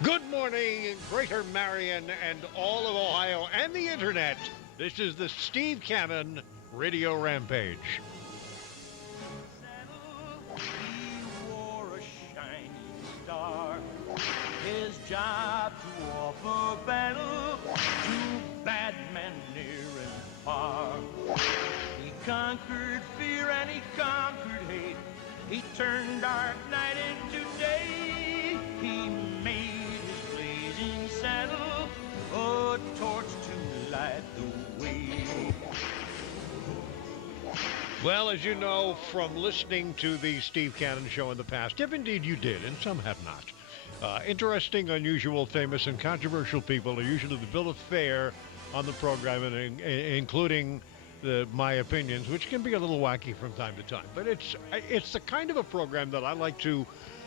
Good morning, Greater Marion and all of Ohio and the Internet. This is the Steve Cannon Radio Rampage. He wore a shining star. His job to offer battle to bad men near and far. He conquered fear and he conquered hate. He turned dark night into day. He made his blazing saddle a torch to light the way. Well, as you know from listening to the Steve Cannon Show in the past, if indeed you did, and some have not, interesting, unusual, famous, and controversial people are usually the bill of fare on the program, and including my opinions, which can be a little wacky from time to time. But it's the kind of a program that I like to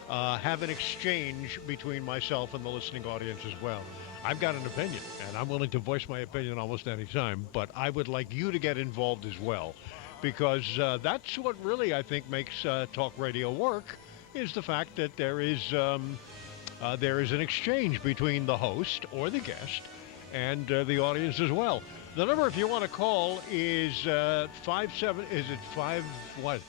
have an exchange between myself and the listening audience as well. I've got an opinion, and I'm willing to voice my opinion almost any time, but I would like you to get involved as well, because that's what really, I think, makes talk radio work, is the fact that there is an exchange between the host or the guest and the audience as well. The number, if you want to call, is 740.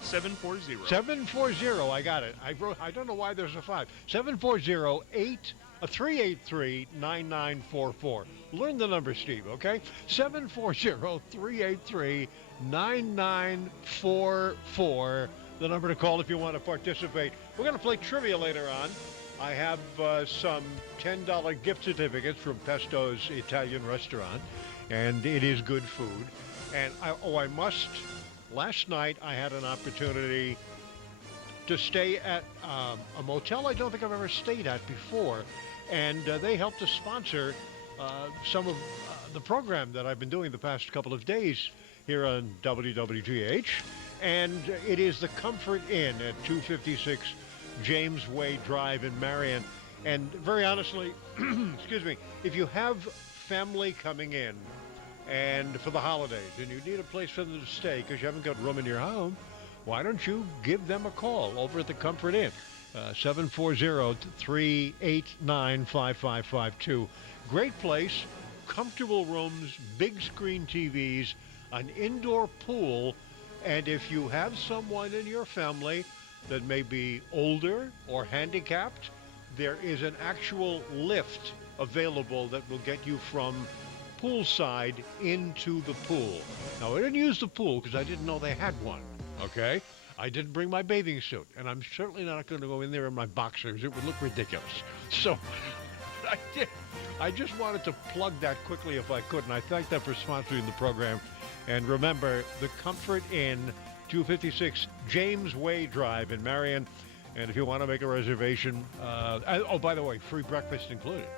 740. I got it. I don't know why there's a 5. 740-383-9944. Learn the number, Steve, okay? 740-383-9944. The number to call if you want to participate. We're going to play trivia later on. I have some $10 gift certificates from Pesto's Italian restaurant, and it is good food. And last night I had an opportunity to stay at a motel I don't think I've ever stayed at before, and they helped to sponsor some of the program that I've been doing the past couple of days here on WWGH, and it is the Comfort Inn at 256 James Way Drive in Marion. And very honestly, excuse me, if you have family coming in and for the holidays and you need a place for them to stay because you haven't got room in your home, why don't you give them a call over at the Comfort Inn, 740-389-5552. Great place, comfortable rooms, big screen TVs, an indoor pool, and if you have someone in your family that may be older or handicapped, there is an actual lift available that will get you from poolside into the pool. Now, I didn't use the pool because I didn't know they had one, okay? I didn't bring my bathing suit, and I'm certainly not going to go in there in my boxers. It would look ridiculous. So I just wanted to plug that quickly if I could, and I thank them for sponsoring the program. And remember, the Comfort Inn, 256 James Way Drive in Marion. And if you want to make a reservation, oh, by the way, free breakfast included.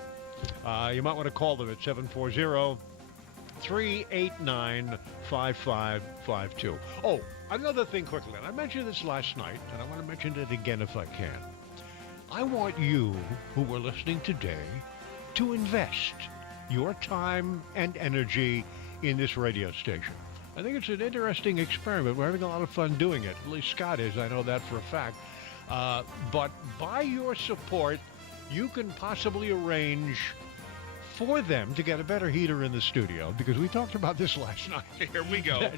You might want to call them at 740-389-5552. Oh, another thing quickly, and I mentioned this last night, and I want to mention it again if I can. I want you, who are listening today, to invest your time and energy in this radio station. I think it's an interesting experiment. We're having a lot of fun doing it. At least Scott is. I know that for a fact. But by your support, you can possibly arrange for them to get a better heater in the studio, because we talked about this last night. Here we go.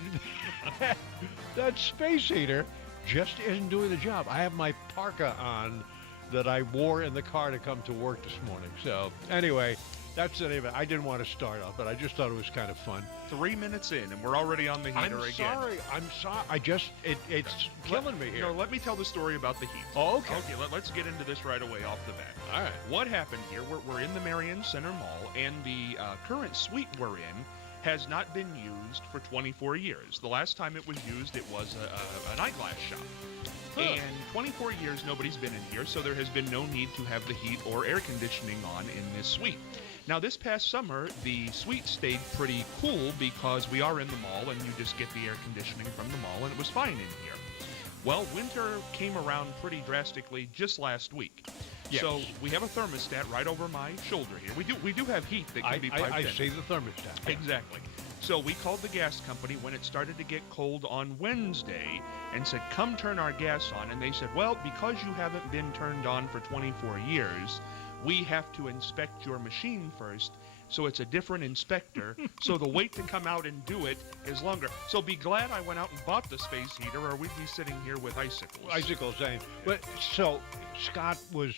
That space heater just isn't doing the job. I have my parka on that I wore in the car to come to work this morning. So anyway, that's the name of it. I didn't want to start off, but I just thought it was kind of fun. 3 minutes in, and we're already on the heater again. I'm sorry. It's killing me here. No, let me tell the story about the heat. Oh, okay. Okay, let's get into this right away off the bat. All right. What happened here, we're in the Marion Center Mall, and the current suite we're in has not been used for 24 years. The last time it was used, it was an eyeglass shop. Huh. And 24 years, nobody's been in here, so there has been no need to have the heat or air conditioning on in this suite. Now, this past summer, the suite stayed pretty cool because we are in the mall, and you just get the air conditioning from the mall, and it was fine in here. Well, winter came around pretty drastically just last week. Yes. So we have a thermostat right over my shoulder here. We do have heat that can be piped in. I see the thermostat. Exactly. So we called the gas company when it started to get cold on Wednesday and said, come turn our gas on. And they said, well, because you haven't been turned on for 24 years, we have to inspect your machine first. So it's a different inspector. So the wait to come out and do it is longer. So be glad I went out and bought the space heater, or we'd be sitting here with icicles. Icicles, but so Scott was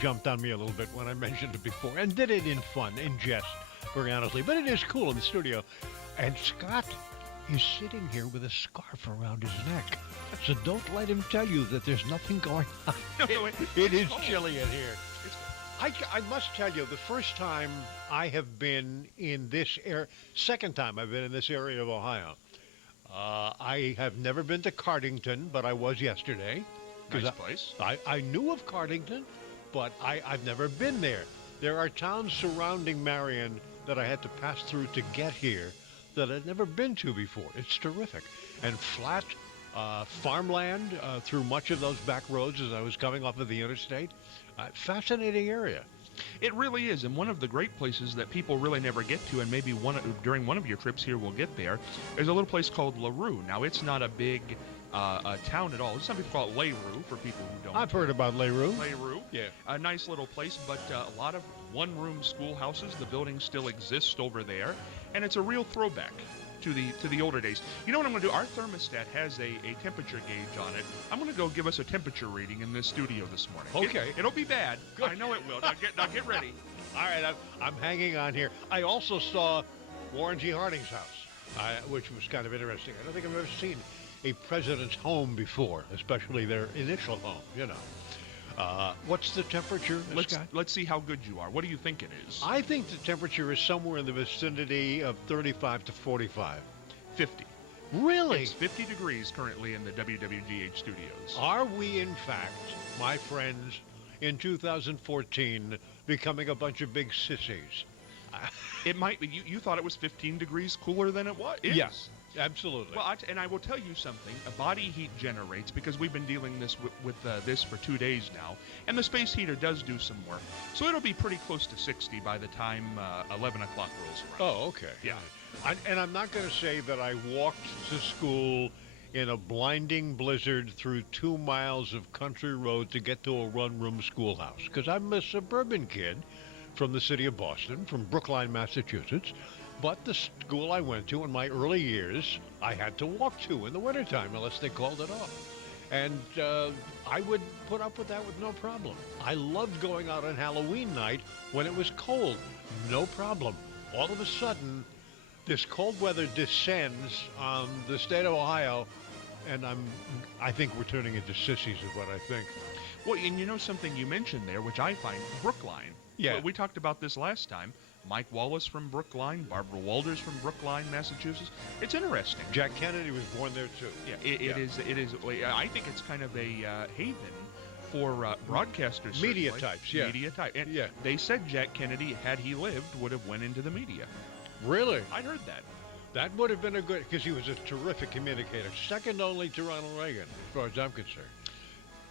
jumped on me a little bit when I mentioned it before, and did it in fun, in jest, very honestly. But it is cool in the studio, and Scott is sitting here with a scarf around his neck. So don't let him tell you that there's nothing going on. It is chilly in here. I must tell you, the first time I have been in this area, second time I've been in this area of Ohio. I have never been to Cardington, but I was yesterday. Nice place. I knew of Cardington, but I've never been there. There are towns surrounding Marion that I had to pass through to get here that I'd never been to before. It's terrific. And flat farmland through much of those back roads as I was coming off of the interstate. Fascinating area. It really is, and one of the great places that people really never get to, and maybe during one of your trips here we'll get there, is a little place called LaRue. Now, it's not a big town at all. Some people call it LaRue, for people who don't. I've heard about LaRue. LaRue. Yeah. A nice little place, but a lot of one-room schoolhouses. The buildings still exist over there, and it's a real throwback to the older days. You know what I'm going to do? Our thermostat has a temperature gauge on it. I'm going to go give us a temperature reading in this studio this morning. Okay. It'll be bad. Good. I know it will. Now get ready. All right, I'm hanging on here. I also saw Warren G. Harding's house, which was kind of interesting. I don't think I've ever seen a president's home before, especially their initial home, you know. What's the temperature, Scott? Let's see how good you are. What do you think it is? I think the temperature is somewhere in the vicinity of 35 to 45. 50. Really? It's 50 degrees currently in the WWGH studios. Are we, in fact, my friends, in 2014, becoming a bunch of big sissies? It might be. You thought it was 15 degrees cooler than it was? Yes. Absolutely. Well, and I will tell you something. A body heat generates, because we've been dealing with this for 2 days now, and the space heater does do some work. So it'll be pretty close to 60 by the time 11 o'clock rolls around. Oh, okay. Yeah. And I'm not going to say that I walked to school in a blinding blizzard through 2 miles of country road to get to a one-room schoolhouse, because I'm a suburban kid from the city of Boston, from Brookline, Massachusetts. But the school I went to in my early years, I had to walk to in the wintertime unless they called it off. And I would put up with that with no problem. I loved going out on Halloween night when it was cold. No problem. All of a sudden, this cold weather descends on the state of Ohio, and I think we're turning into sissies is what I think. Well, and you know something you mentioned there, which I find, Brookline. Yeah. We talked about this last time. Mike Wallace from Brookline, Barbara Walters from Brookline, Massachusetts. It's interesting. Jack Kennedy was born there too. Yeah, it is. I think it's kind of a haven for broadcasters. Media certainly. types, yeah. Media type. And Yeah. they said Jack Kennedy, had he lived, would have went into the media. Really? I heard that. That would have been a good, because he was a terrific communicator, second only to Ronald Reagan, as far as I'm concerned.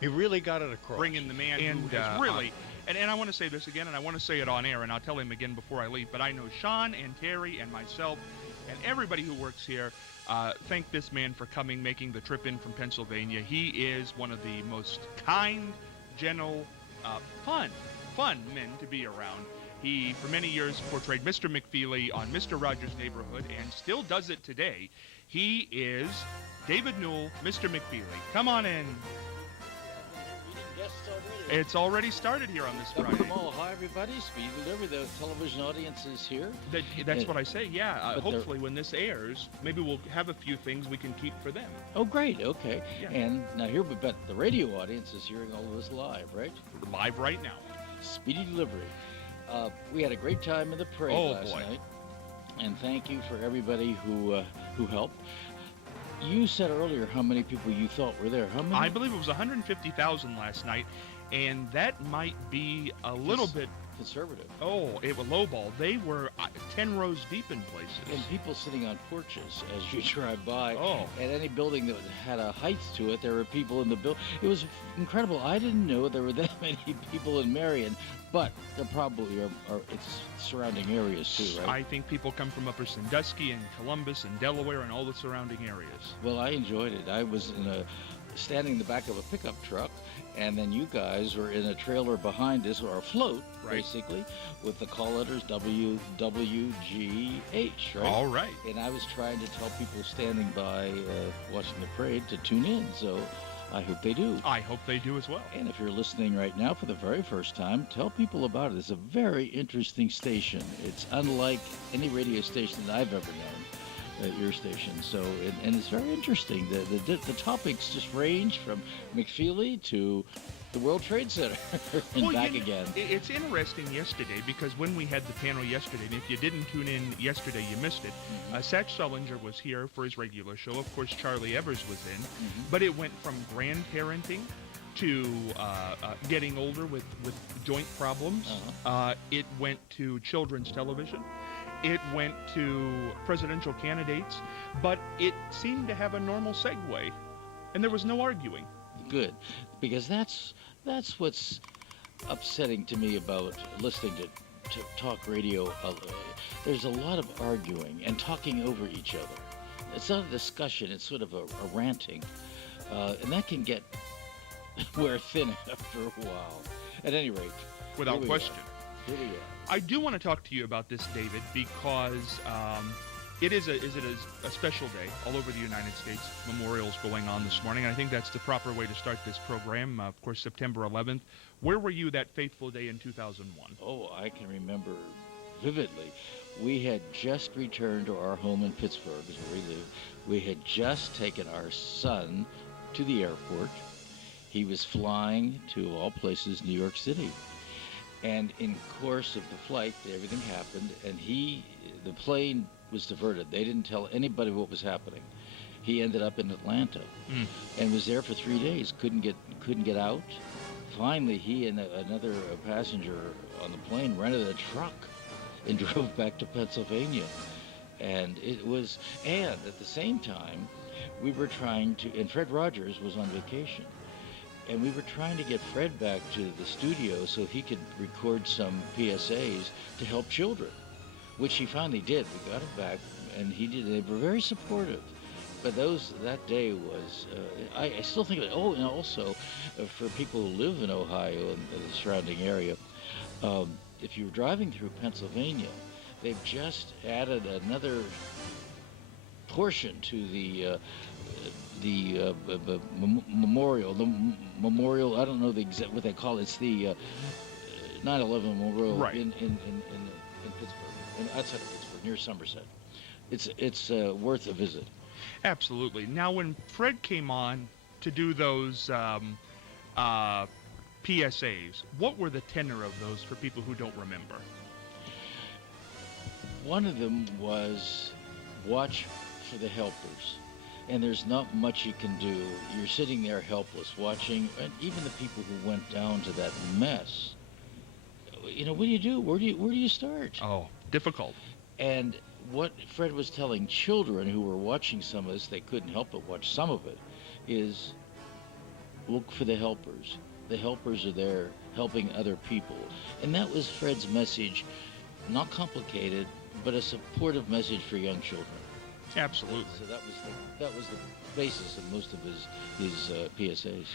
He really got it across. Bring in the man who has really, and I want to say this again, and I want to say it on air, and I'll tell him again before I leave, but I know Sean and Terry and myself and everybody who works here thank this man for coming, making the trip in from Pennsylvania. He is one of the most kind, gentle, fun men to be around. He, for many years, portrayed Mr. McFeely on Mr. Rogers' Neighborhood and still does it today. He is David Newell, Mr. McFeely. Come on in. It's already started here on this Friday. Hi, everybody. Speed Delivery. The television audience is here. That's what I say, yeah. Hopefully, when this airs, maybe we'll have a few things we can keep for them. Oh, great. Okay. Yeah. And now here, but the radio audience is hearing all of us live, right? Live right now. Speedy Delivery. We had a great time in the parade last night. And thank you for everybody who helped. You said earlier how many people you thought were there. How many? I believe it was 150,000 last night, and that might be a little bit conservative. Oh, it was lowball. They were 10 rows deep in places. And people sitting on porches as you drive by. Oh. At any building that had a height to it, there were people in the building. It was incredible. I didn't know there were that many people in Marion, but there probably are it's surrounding areas too, right? I think people come from Upper Sandusky and Columbus and Delaware and all the surrounding areas. Well, I enjoyed it. I was standing in the back of a pickup truck, and then you guys were in a trailer behind us, or a float, right, basically, with the call letters WWGH, right? All right. And I was trying to tell people standing by watching the parade to tune in, so I hope they do. I hope they do as well. And if you're listening right now for the very first time, tell people about it. It's a very interesting station. It's unlike any radio station that I've ever known, your station. So, and it's very interesting. The topics just range from McFeely to the World Trade Center and back again. It's interesting yesterday because when we had the panel yesterday, and if you didn't tune in yesterday, you missed it. Satch Sullinger was here for his regular show. Of course, Charlie Evers was in. But it went from grandparenting to getting older with joint problems. It went to children's television. It went to presidential candidates. But it seemed to have a normal segue. And there was no arguing. Good, because that's what's upsetting to me about listening to talk radio. There's a lot of arguing and talking over each other. It's not a discussion, it's sort of a ranting, and that can get wear thin after a while. At any rate, without question. Here we are. I do want to talk to you about this, David, because it is a special day all over the United States. Memorials going on this morning. I think that's the proper way to start this program. Of course, September 11th. Where were you that fateful day in 2001? Oh, I can remember vividly. We had just returned to our home in Pittsburgh, where we live. We had just taken our son to the airport. He was flying to, of all places, New York City. And in course of the flight, everything happened, and the plane was diverted. They didn't tell anybody what was happening. He ended up in Atlanta and was there for 3 days. Couldn't get out. Finally, he and another passenger on the plane rented a truck and drove back to Pennsylvania. And at the same time, we were trying to, and Fred Rogers was on vacation. And we were trying to get Fred back to the studio so he could record some PSAs to help children, which he finally did. We got him back, and he did. They were very supportive. But that day was, I still think of it. Oh, and also, for people who live in Ohio and the surrounding area, if you're driving through Pennsylvania, they've just added another portion to the memorial. The memorial, I don't know what they call it. It's the 9/11 memorial right. in Pittsburgh, outside of Pittsburgh, near Somerset. It's worth a visit. Absolutely. Now, when Fred came on to do those PSAs, what were the tenor of those for people who don't remember? One of them was watch for the helpers. And there's not much you can do. You're sitting there helpless, watching, and even the people who went down to that mess. You know, what do you do? Where do you start? Oh, difficult. And what Fred was telling children who were watching some of this, they couldn't help but watch some of it, is look for the helpers. The helpers are there helping other people. And that was Fred's message, not complicated, but a supportive message for young children. Absolutely. So that was the basis of most of his PSAs.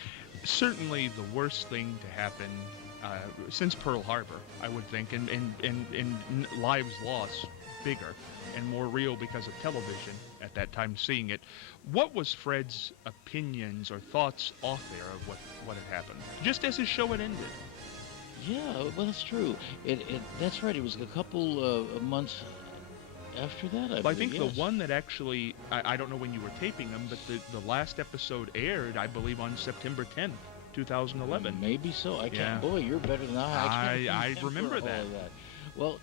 Certainly the worst thing to happen since Pearl Harbor, I would think, and lives lost bigger and more real because of television at that time, seeing it. What was Fred's opinions or thoughts off there of what had happened, just as his show had ended? Yeah, well, that's true. That's right. It was a couple of months after that, I think yes. The one that actually, I don't know when you were taping them, but the last episode aired, I believe, on September 10th, 2011. Maybe so. I can't. Yeah. Boy, you're better than I. I remember that. Well,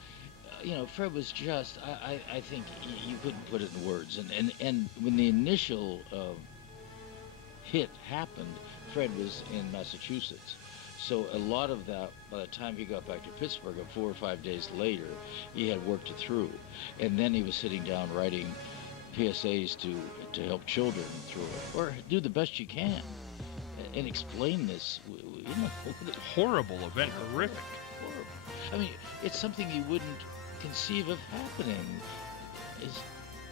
Fred was just. I think you couldn't put it in words. And when the initial hit happened, Fred was in Massachusetts, So a lot of that, by the time he got back to Pittsburgh, 4 or 5 days later, he had worked it through. And then he was sitting down writing PSAs to help children through it, or do the best you can and explain this. Horrible event, horrific. Horrible. I mean, it's something you wouldn't conceive of happening.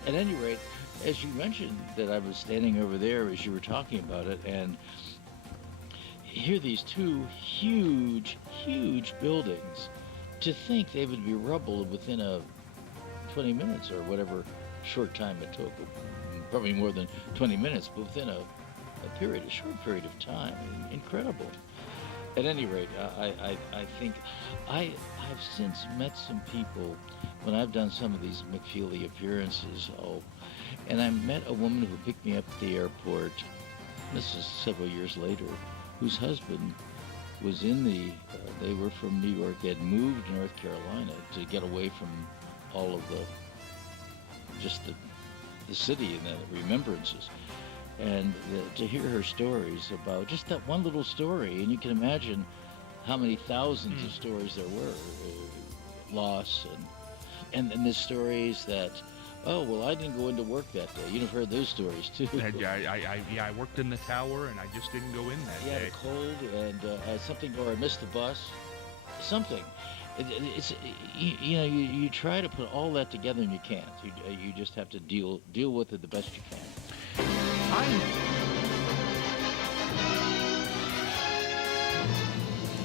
At any rate, as you mentioned, that I was standing over there as you were talking about it, and here these two huge buildings. To think they would be rubble within 20 minutes or whatever short time it took, probably more than 20 minutes, but within a short period of time. Incredible. At any rate, I think I've since met some people when I've done some of these McFeely appearances. And I met a woman who picked me up at the airport. This is several years later, whose husband was in they were from New York, had moved to North Carolina to get away from all of the city and the remembrances. And to hear her stories about just that one little story, and you can imagine how many thousands of stories there were, loss, and the stories that, oh, well, I didn't go into work that day. You've heard those stories, too. I worked in the tower, and I just didn't go in that day. Yeah, the cold, and something, or I missed the bus, something. You try to put all that together, and you can't. You just have to deal with it the best you can.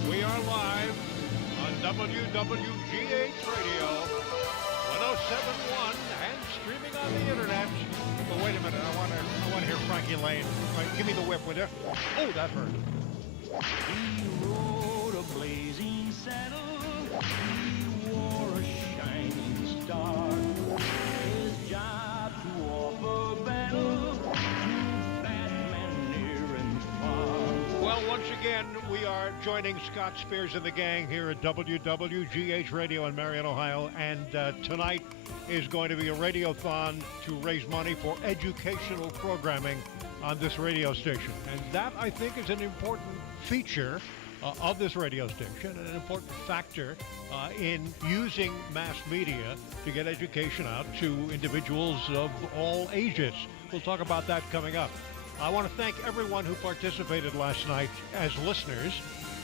We are live on WWGH Radio, 107.1, and streaming on the internet. But wait a minute, I want to hear Frankie Lane. Right, give me the whip, will you? Oh, that hurt. He rode a blazing saddle. He wore a shining star. His job to offer battle to bad men near and far. Well, once again, we are joining Scott Spears and the gang here at WWGH Radio in Marion, Ohio, and tonight is going to be a radiothon to raise money for educational programming on this radio station. And that, I think, is an important feature of this radio station, and an important factor in using mass media to get education out to individuals of all ages. We'll talk about that coming up. I want to thank everyone who participated last night as listeners,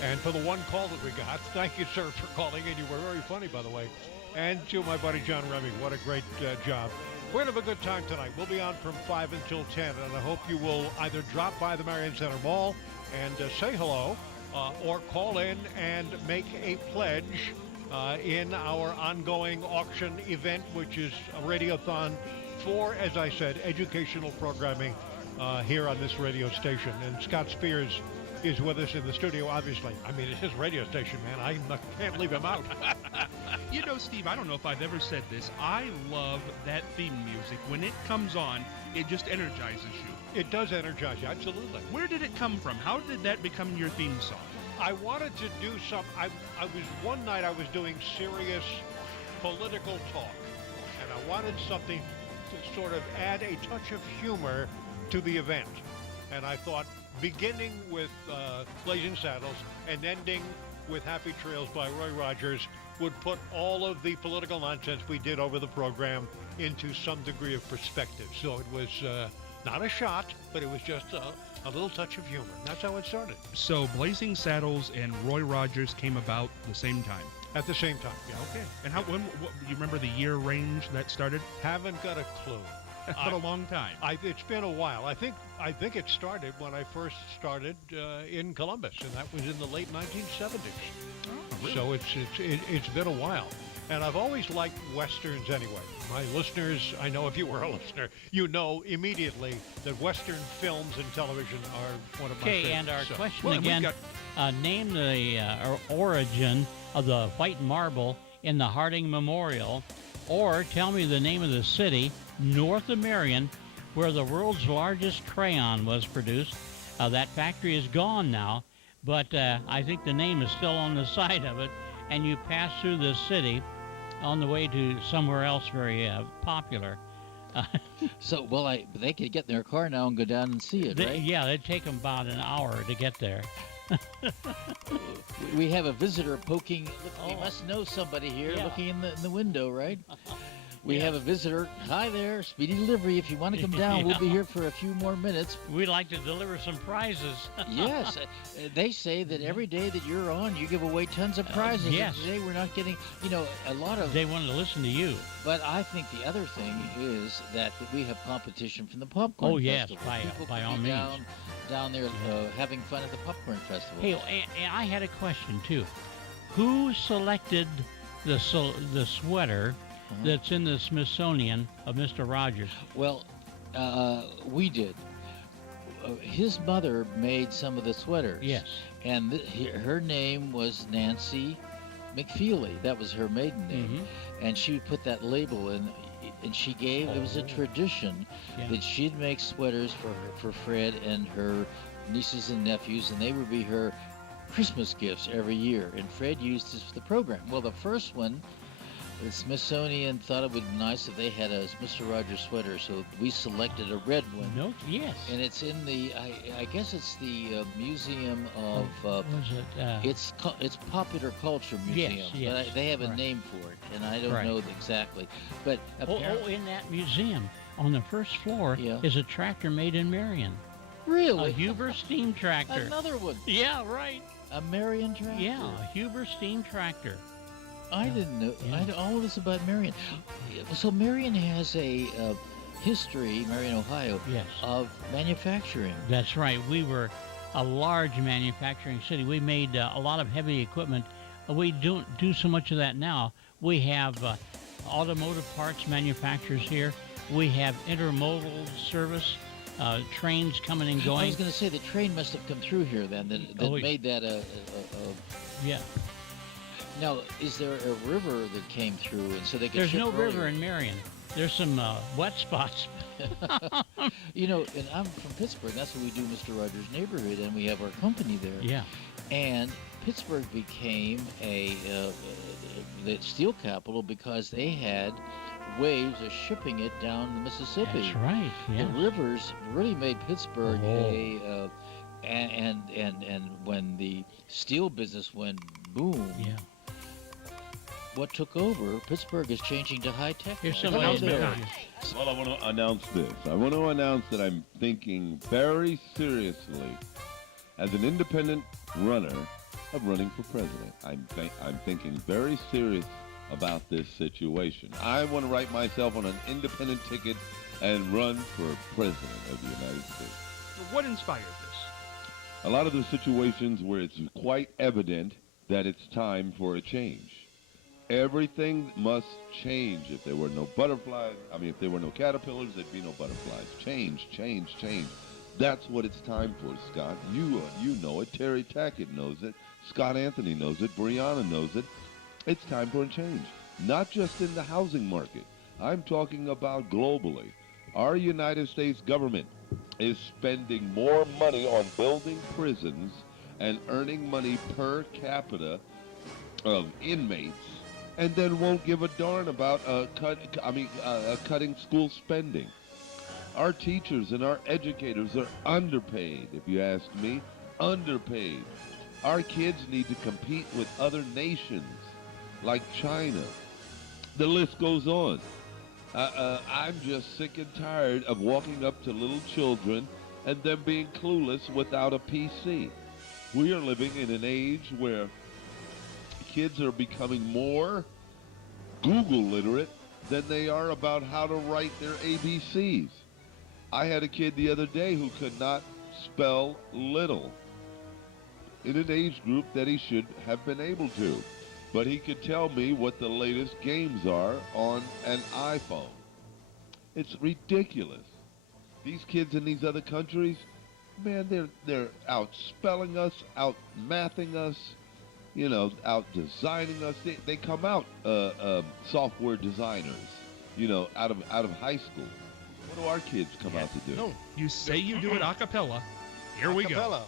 and for the one call that we got. Thank you, sir, for calling in. You were very funny, by the way. And to my buddy John Remy, what a great job. We're going to have a good time tonight. We'll be on from 5 until 10, and I hope you will either drop by the Marion Center Mall and say hello, or call in and make a pledge in our ongoing auction event, which is a radiothon for, as I said, educational programming here on this radio station. And Scott Spears is with us in the studio, obviously. I mean, it's his radio station, man. I can't leave him out. You know, Steve, I don't know if I've ever said this. I love that theme music. When it comes on, it just energizes you. It does energize you, absolutely. Where did it come from? How did that become your theme song? I wanted to do some, one night I was doing serious political talk, and I wanted something to sort of add a touch of humor to the event. And I thought, beginning with Blazing Saddles and ending with Happy Trails by Roy Rogers would put all of the political nonsense we did over the program into some degree of perspective. So it was not a shot, but it was just a little touch of humor. That's how it started. So Blazing Saddles and Roy Rogers came about the same time? At the same time, yeah. Okay. And what, do you remember the year range that started? Haven't got a clue. But a long time. It's been a while. I think it started when I first started in Columbus, and that was in the late 1970s. Oh, really? So it's been a while. And I've always liked Westerns anyway. My listeners, I know if you were a listener, you know immediately that Western films and television are one of my favorites. Okay, and our question well, again, name the origin of the white marble in the Harding Memorial, or tell me the name of the city north of Marion where the world's largest crayon was produced. That factory is gone now, but I think the name is still on the side of it, and you pass through the city on the way to somewhere else very popular. So, they could get in their car now and go down and see it, right? Yeah, it'd take them about an hour to get there. We have a visitor poking. Look, we Oh. must know somebody here Yeah. looking in the window, right? We Yeah. have a visitor. Hi there, Speedy Delivery. If you want to come down, we'll be here for a few more minutes. We'd like to deliver some prizes. Yes, they say that every day that you're on, you give away tons of prizes. And yes. today we're not getting, a lot of. They wanted to listen to you. But I think the other thing is that we have competition from the Popcorn Oh, yes, Festival. by People all could be means. down there having fun at the Popcorn Festival. Hey, and I had a question too. Who selected the sweater that's in the Smithsonian of Mr. Rogers? Well, we did. His mother made some of the sweaters. Yes. And her name was Nancy McFeely. That was her maiden name. And she would put that label in, and she gave, it was a tradition that she'd make sweaters for Fred and her nieces and nephews, and they would be her Christmas gifts every year. And Fred used this for the program. Well, the first one, the Smithsonian thought it would be nice if they had a Mr. Rogers sweater, so we selected a red one. No, yes. And it's in the, I guess it's the Museum of, Was it? it's Popular Culture Museum. yes, But they have a right. name for it, and I don't Right. know exactly. But apparently, in that museum, on the first floor, is a tractor made in Marion. Really? A Huber steam tractor. Another one. Yeah, right. A Marion tractor. Yeah, a Huber steam tractor. I didn't know. Yeah. I know all of this about Marion. So Marion has a history, Marion, Ohio, Yes. of manufacturing. That's right. We were a large manufacturing city. We made a lot of heavy equipment. We don't do so much of that now. We have automotive parts manufacturers here. We have intermodal service, trains coming and I going. was going to say the train must have come through here then that made that Yeah. Now, is there a river that came through and so they could There's ship no earlier? river in Marion. There's some wet spots. And I'm from Pittsburgh. That's what we do, Mr. Rogers' Neighborhood, and we have our company there. Yeah. And Pittsburgh became the steel capital because they had waves of shipping it down the Mississippi. That's right. The Yes. rivers really made Pittsburgh and when the steel business went boom, what took over, Pittsburgh is changing to high tech. Here's some now. announcement. Well, I want to announce this. I want to announce that I'm thinking very seriously, as an independent runner, of running for president. I'm thinking very serious about this situation. I want to write myself on an independent ticket and run for president of the United States. What inspired this? A lot of the situations where it's quite evident that it's time for a change. Everything must change. If there were no butterflies, if there were no caterpillars, there'd be no butterflies. Change, change, change. That's what it's time for, Scott. You know it. Terry Tackett knows it. Scott Anthony knows it. Brianna knows it. It's time for a change. Not just in the housing market. I'm talking about globally. Our United States government is spending more money on building prisons and earning money per capita of inmates, and then won't give a darn about cutting school spending. Our teachers and our educators are underpaid, if you ask me, underpaid. Our kids need to compete with other nations like China. The list goes on. I'm just sick and tired of walking up to little children and them being clueless without a PC. We are living in an age where kids are becoming more Google literate than they are about how to write their ABCs. I had a kid the other day who could not spell little in an age group that he should have been able to. But he could tell me what the latest games are on an iPhone. It's ridiculous. These kids in these other countries, man, they're out spelling us, out mathing us, out designing us. They come out software designers, out of high school. What do our kids come out to do? No, you say you do it a cappella. Here we go. Acapella.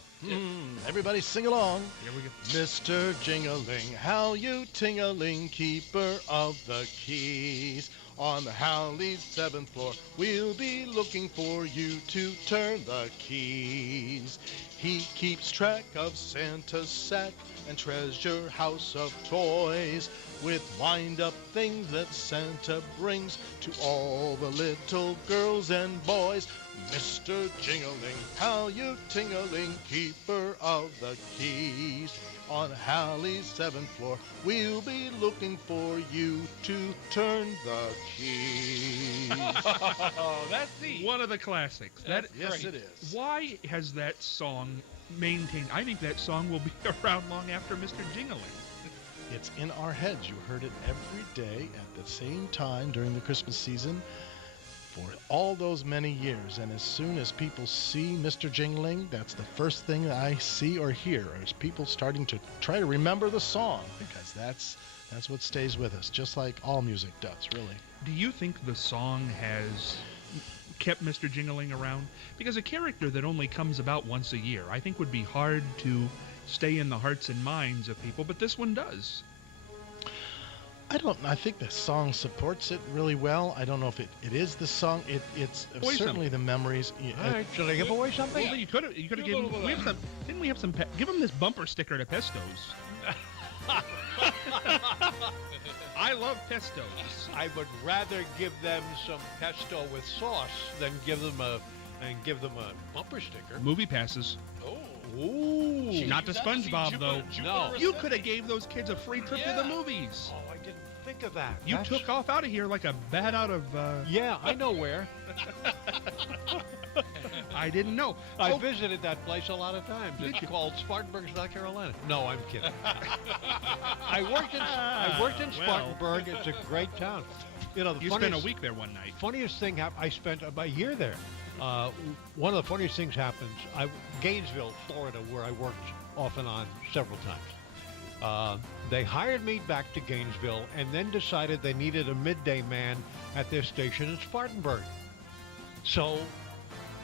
Everybody sing along. Here we go. Mr. Jingeling, how you ting-a-ling, keeper of the keys. On the Howley's 7th floor, we'll be looking for you to turn the keys. He keeps track of Santa's sack and treasure house of toys, with wind-up things that Santa brings to all the little girls and boys. Mr. Jingeling, how you tingling, keeper of the keys. On Hallie's 7th floor, we'll be looking for you to turn the keys. Oh, that's one of the classics. Yes, it is. Why has that song maintained? I think that song will be around long after Mr. Jingeling. It's in our heads. You heard it every day at the same time during the Christmas season for all those many years. And as soon as people see Mr. Jingeling, that's the first thing I see or hear, is people starting to try to remember the song, because that's what stays with us, just like all music does, really. Do you think the song has kept Mr. Jingeling around? Because a character that only comes about once a year, I think would be hard to stay in the hearts and minds of people, but this one does. I think the song supports it really well. I don't know if it is the song. It's certainly the memories. All right, should I give away something? Well, you could have given him. Didn't we have some? Give him this bumper sticker to Pesto's. I love Pestos. I would rather give them some pesto with sauce than give them a bumper sticker. Movie passes. Ooh. Not to SpongeBob, though. No. You could have gave those kids a free trip to the movies. Oh, I didn't think of that. You took off out of here like a bat out of... Yeah, I know where. I didn't know. I visited that place a lot of times. It's called Spartanburg, South Carolina. No, I'm kidding. I worked in Spartanburg. It's a great town. You know, you spent a week there one night. Funniest thing happened. I spent about a year there. One of the funniest things happens. Gainesville, Florida, where I worked off and on several times. They hired me back to Gainesville and then decided they needed a midday man at their station in Spartanburg. So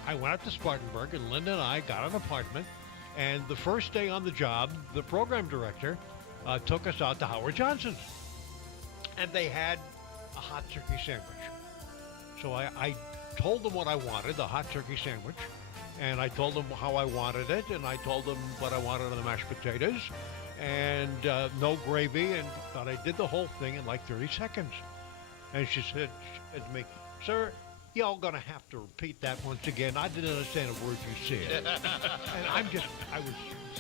I went up to Spartanburg, and Linda and I got an apartment. And the first day on the job, the program director took us out to Howard Johnson's. And they had a hot turkey sandwich. So I told them what I wanted, the hot turkey sandwich, and I told them how I wanted it, and I told them what I wanted on the mashed potatoes, and no gravy, and but I did the whole thing in like 30 seconds. And she said to me, "Sir, y'all gonna have to repeat that once again. I didn't understand a word you said." And I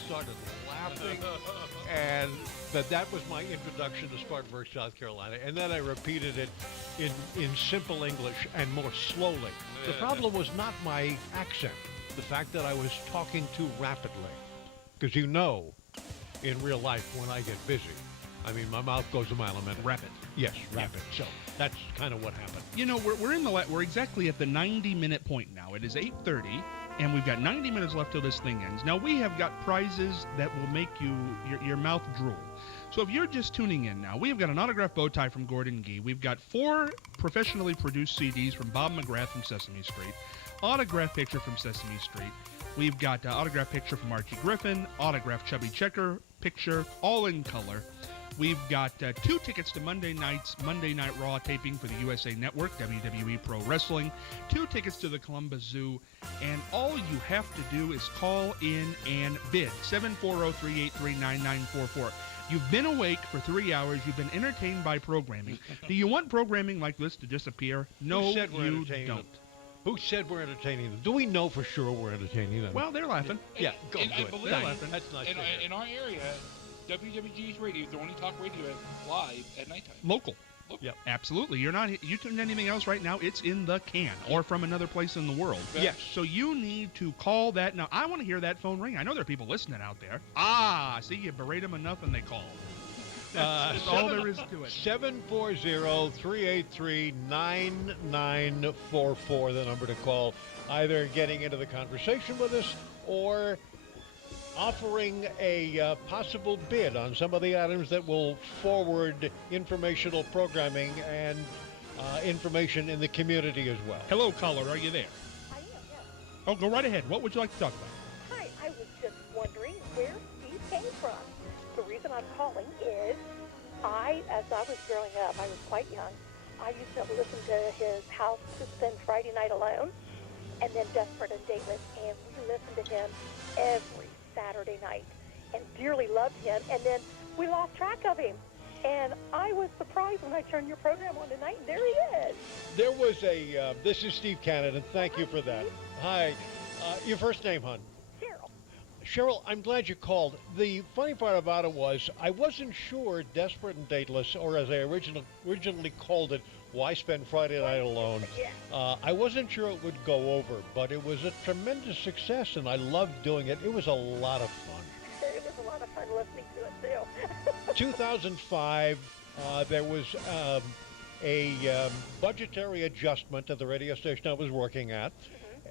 started laughing, and that was my introduction to Spartanburg, South Carolina. And then I repeated it in simple English and more slowly. The problem was not my accent, the fact that I was talking too rapidly. Because in real life, when I get busy, I mean, my mouth goes a mile a minute. Rapid. Yes, rapid. So that's kind of what happened. You know, we're exactly at the 90-minute point now. It is 8:30, and we've got 90 minutes left till this thing ends. Now, we have got prizes that will make your mouth drool. So if you're just tuning in now, we've got an autographed bow tie from Gordon Gee. We've got 4 professionally produced CDs from Bob McGrath from Sesame Street, autographed picture from Sesame Street. We've got autographed picture from Archie Griffin, autographed Chubby Checker picture, all in color. We've got 2 tickets to Monday Night Raw taping for the USA Network, WWE Pro Wrestling, 2 tickets to the Columbus Zoo, and all you have to do is call in and bid, 740-383-9944. You've been awake for 3 hours. You've been entertained by programming. Do you want programming like this to disappear? No, you don't. Who said we're entertaining them? Do we know for sure we're entertaining them? Well, they're laughing. Yeah, good. They're laughing. That's nice. In our area, WWGH Radio, the only talk radio live at nighttime. Local. Yep. Absolutely. You tune anything else right now, it's in the can or from another place in the world. Yes. So you need to call that. Now, I want to hear that phone ring. I know there are people listening out there. See, you berate them enough and they call. That's all there is to it. 740-383-9944, the number to call. Either getting into the conversation with us or offering a possible bid on some of the items that will forward informational programming and information in the community as well. Hello, caller. Are you there? I am, yes. Oh, go right ahead. What would you like to talk about? Hi, I was just wondering where Steve came from. The reason I'm calling is as I was growing up, I was quite young, I used to listen to his house to spend Friday night alone. and then Desperate and Dateless, and we listened to him every Saturday night and dearly loved him, and then we lost track of him. And I was surprised when I turned your program on tonight, and there he is. There was a, this is Steve Cannon, and thank you for that. Hi. Your first name, hon? Cheryl. Cheryl, I'm glad you called. The funny part about it was I wasn't sure Desperate and Dateless, or as I originally called it, Why Spend Friday Night Alone. Yeah. I wasn't sure it would go over, but it was a tremendous success, and I loved doing it. It was a lot of fun. It was a lot of fun listening to it, too. 2005, there was a budgetary adjustment at the radio station I was working at.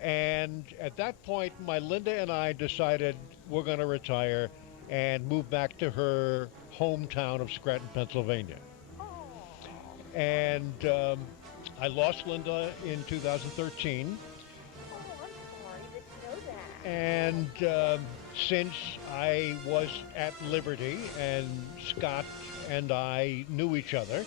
And at that point, my Linda and I decided we're going to retire and move back to her hometown of Scranton, Pennsylvania. And I lost Linda in 2013. Oh, I'm sorry. Didn't know that. And since I was at Liberty and Scott and I knew each other,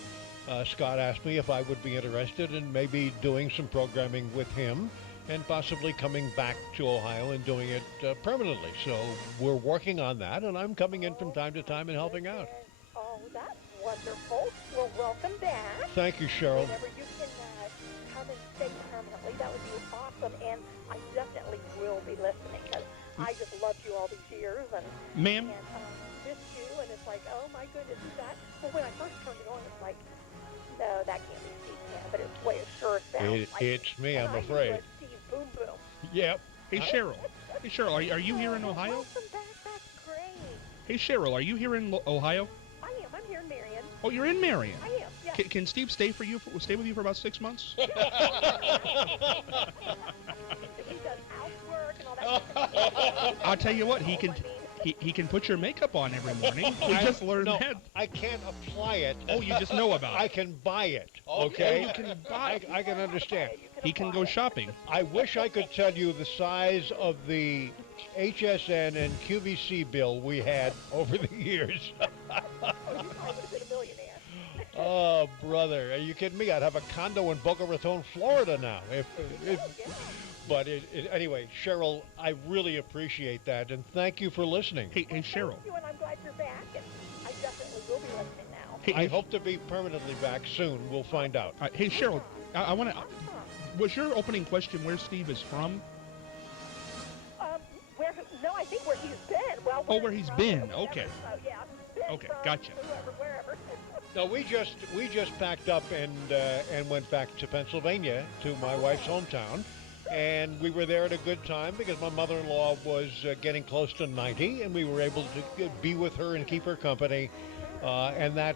Scott asked me if I would be interested in maybe doing some programming with him and possibly coming back to Ohio and doing it permanently. So we're working on that, and I'm coming in from time to time and helping out. Oh, that's wonderful. Well, welcome back. Thank you, Cheryl. Whenever you can come and stay permanently, that would be awesome. And I definitely will be listening because I just loved you all these years and Ma'am? missed you. And it's like, oh my goodness, who's that? Well, when I first turned it on, it's like, no, that can't be Steve Cannon, but it's the way it sure sounds like. It's me, I'm And I knew afraid. it was Steve Boom Boom. Yep. Hey, Cheryl. Hey, Cheryl, are you here in Ohio? Welcome back. That's great. Hey, Cheryl, are you here in Ohio? I am. I'm here in Marion. Oh, you're in Marion. I am. Yeah. Can Steve stay with you for about 6 months? He does housework and all that. I'll tell you what, he can put your makeup on every morning. We just learned No, that. I can't apply it. Oh, you just know about I it. can buy it, okay? You can buy. I can understand. He can go shopping. I wish I could tell you the size of the HSN and QVC bill we had over the years. Oh, you probably would have been a millionaire. Oh, brother. Are you kidding me? I'd have a condo in Boca Raton, Florida now. But anyway, Cheryl, I really appreciate that, and thank you for listening. Hey, Cheryl. Thank you, and I'm glad you're back, and I definitely will be listening now. Hey, I hope to be permanently back soon. We'll find out. Hey, Cheryl, I want to. Was your opening question where Steve is from? No, I think where he's been. Well, where he's been. Okay. So, yeah, Okay, gotcha. Wherever. No, we just packed up and went back to Pennsylvania to my wife's hometown, and we were there at a good time because my mother-in-law was getting close to 90, and we were able to be with her and keep her company, and that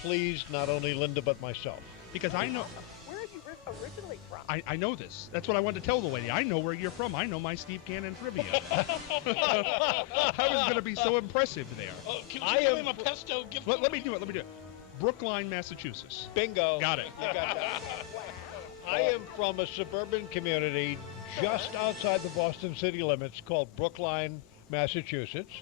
pleased not only Linda but myself. Because I know. Where are you originally from? I know this. That's what I wanted to tell the lady. I know where you're from. I know my Steve Cannon trivia. I was going to be so impressive there. Oh, can you give him a pesto gift? Let me do it. Brookline, Massachusetts. Bingo. Got it. You got that. I am from a suburban community just outside the Boston city limits called Brookline, Massachusetts.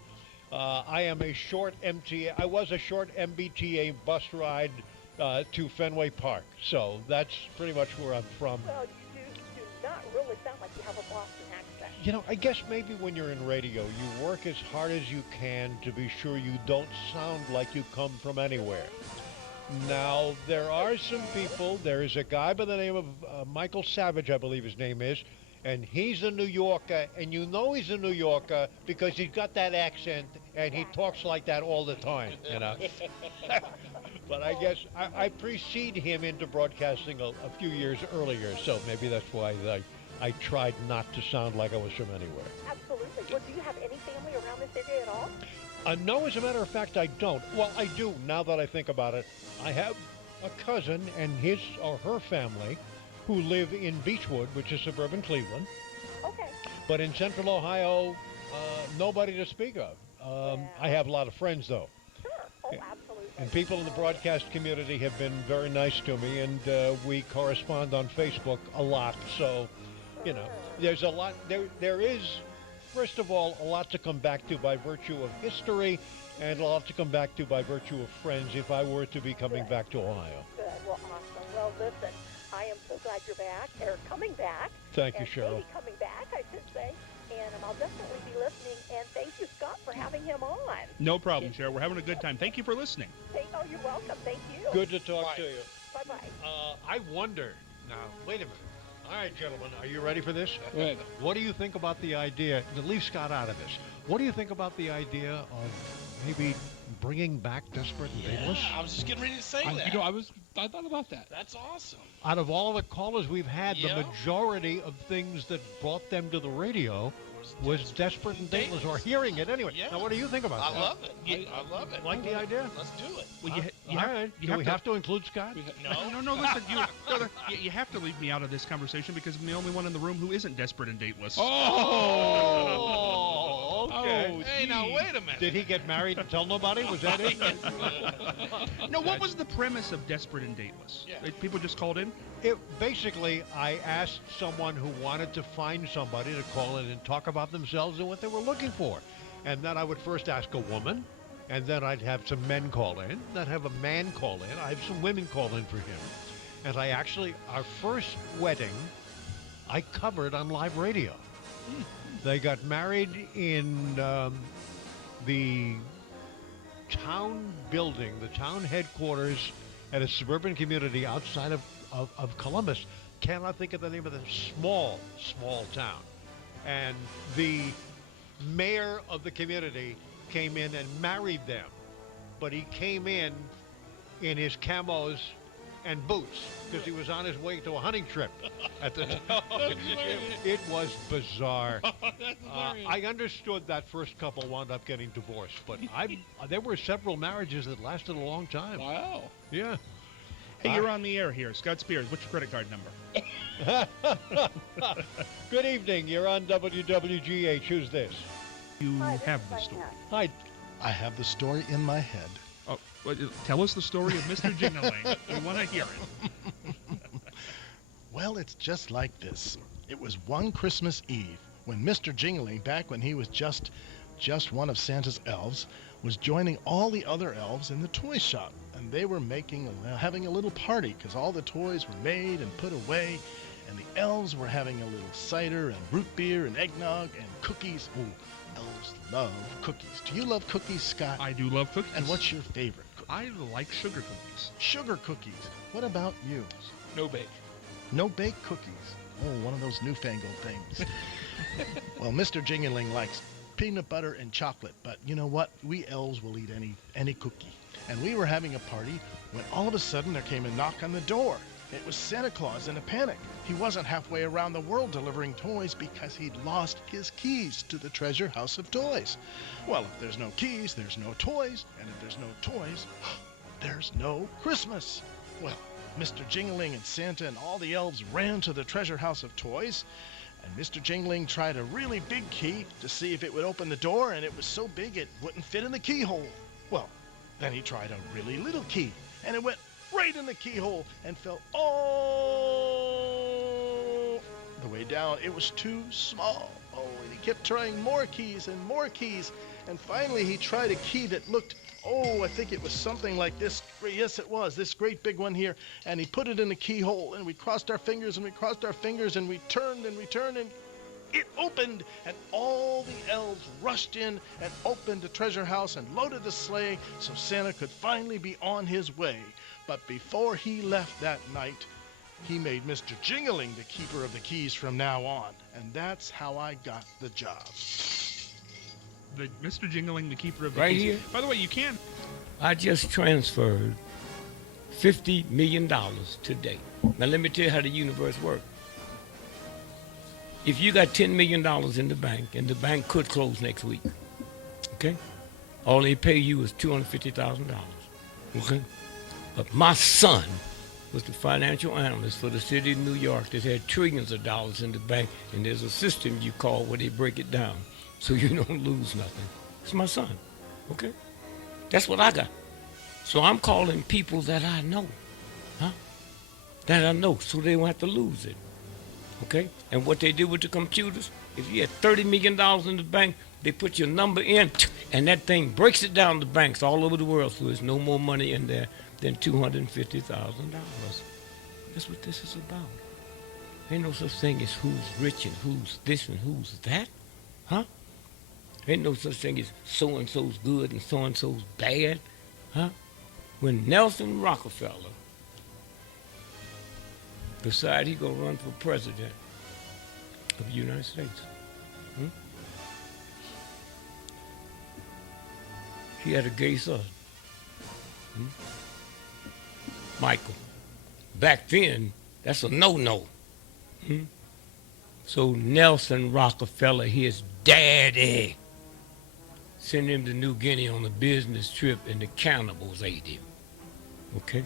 I was a short MBTA bus ride to Fenway Park. So that's pretty much where I'm from. Well, you do not really sound like you have a Boston accent. You know, I guess maybe when you're in radio, you work as hard as you can to be sure you don't sound like you come from anywhere. Now, there are some people. There is a guy by the name of Michael Savage, I believe his name is, and he's a New Yorker, and you know he's a New Yorker because he's got that accent, and he talks like that all the time, you know. But I guess I precede him into broadcasting a few years earlier, so maybe that's why I tried not to sound like I was from anywhere. Absolutely. Well, do you have any family around this area at all? No, as a matter of fact, I don't. Well, I do, now that I think about it. I have a cousin and his or her family who live in Beechwood, which is suburban Cleveland. Okay. But in central Ohio, nobody to speak of. I have a lot of friends, though. Sure. Oh, absolutely. And people in the broadcast community have been very nice to me, and we correspond on Facebook a lot. So, you know, there's a lot. There is, first of all, a lot to come back to by virtue of history, and a lot to come back to by virtue of friends if I were to be coming back to Ohio. Good. Well, awesome. Well, listen, I am so so glad you're back, or coming back. Thank you, and Cheryl. maybe coming back, I should say. And I'll definitely be listening. And thank you, Scott, for having him on. No problem, Cheryl. We're having a good time. Thank you for listening. Oh, you're welcome. Thank you. Good to talk to you. Bye-bye. I wonder, now, wait a minute. All right, gentlemen, are you ready for this? Good. What do you think about the idea, to leave Scott out of this, what do you think about the idea of maybe bringing back Desperate and Daedalus? I was just getting ready to say that. I thought about that. That's awesome. Out of all the callers we've had, Yeah. the majority of things that brought them to the radio was Desperate and Daedalus, or hearing it anyway. Yeah. Now, what do you think about I that? love it. I love it. Like the idea? Let's do it. Well, All right. Do we have to include Scott? No, listen, you have to leave me out of this conversation because I'm the only one in the room who isn't desperate and dateless. Oh, okay. Hey, now, wait a minute. Did he get married and tell nobody? Was that it? No, what was the premise of Desperate and Dateless? Yeah. People just called in? Basically, I asked someone who wanted to find somebody to call in and talk about themselves and what they were looking for. And then I would first ask a woman, and then I'd have some men call in. Then I'd have a man call in. I have some women call in for him. And our first wedding, I covered on live radio. They got married in the town building, the town headquarters at a suburban community outside of Columbus. Cannot think of the name of the small town. And the mayor of the community came in and married them. But he came in his camos and boots because he was on his way to a hunting trip at the time. It was bizarre. I understood that first couple wound up getting divorced, but there were several marriages that lasted a long time. Wow. Yeah. Hey, you're on the air here. Scott Spears, what's your credit card number? Good evening. You're on WWGH. Who's this? You Hi, this have is the Diane. story. Hi. I have the story in my head. Oh, well, tell us the story of Mr. Jingeling. We want to hear it. Well, it's just like this. It was one Christmas Eve when Mr. Jingeling, back when he was just one of Santa's elves, was joining all the other elves in the toy shop. And they were having a little party because all the toys were made and put away. And the elves were having a little cider and root beer and eggnog and cookies. Oh, elves love cookies. Do you love cookies, Scott? I do love cookies. And what's your favorite cookie? I like sugar cookies. Sugar cookies. What about you? No bake. No bake cookies. Oh, one of those newfangled things. Well, Mr. Jingeling likes peanut butter and chocolate, but you know what? We elves will eat any cookie. And we were having a party when all of a sudden there came a knock on the door. It was Santa Claus in a panic. He wasn't halfway around the world delivering toys because he'd lost his keys to the treasure house of toys. Well, if there's no keys, there's no toys. And if there's no toys, there's no Christmas. Well, Mr. Jingeling and Santa and all the elves ran to the treasure house of toys. And Mr. Jingeling tried a really big key to see if it would open the door, and it was so big it wouldn't fit in the keyhole. Well, then he tried a really little key, and it went right in the keyhole and fell all the way down. It was too small. Oh, and he kept trying more keys and more keys. And finally he tried a key that looked, I think it was something like this. Yes, it was. This great big one here. And he put it in the keyhole, and we crossed our fingers, and we crossed our fingers, and we turned, and it opened, and all the elves rushed in and opened the treasure house and loaded the sleigh so Santa could finally be on his way. But before he left that night, he made Mr. Jingeling the keeper of the keys from now on. And that's how I got the job. The Mr. Jingeling, the keeper of the Right keys. here. By the way, you can. I just transferred $50 million today. Now let me tell you how the universe works. If you got $10 million in the bank, and the bank could close next week, okay? All they pay you is $250,000, okay? But my son was the financial analyst for the city of New York that had trillions of dollars in the bank, and there's a system you call where they break it down so you don't lose nothing. It's my son, okay? That's what I got. So I'm calling people that I know, that I know, so they don't have to lose it, okay? And what they do with the computers, if you had $30 million in the bank, they put your number in, and that thing breaks it down to banks all over the world, so there's no more money in there than $250,000. That's what this is about. Ain't no such thing as who's rich and who's this and who's that. Huh? Ain't no such thing as so-and-so's good and so-and-so's bad. Huh? When Nelson Rockefeller decided he gonna run for president of the United States, he had a gay son, Michael. Back then, that's a no-no. So Nelson Rockefeller, his daddy, sent him to New Guinea on a business trip, and the cannibals ate him. Okay?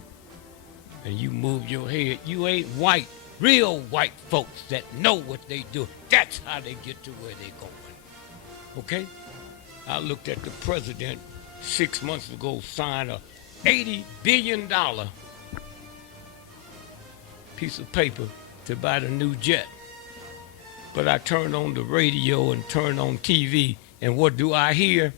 And you move your head. You ain't white. Real white folks that know what they do. That's how they get to where they going. Okay? I looked at the president 6 months ago sign a $80 billion piece of paper to buy the new jet. But I turned on the radio and turned on TV, and what do I hear?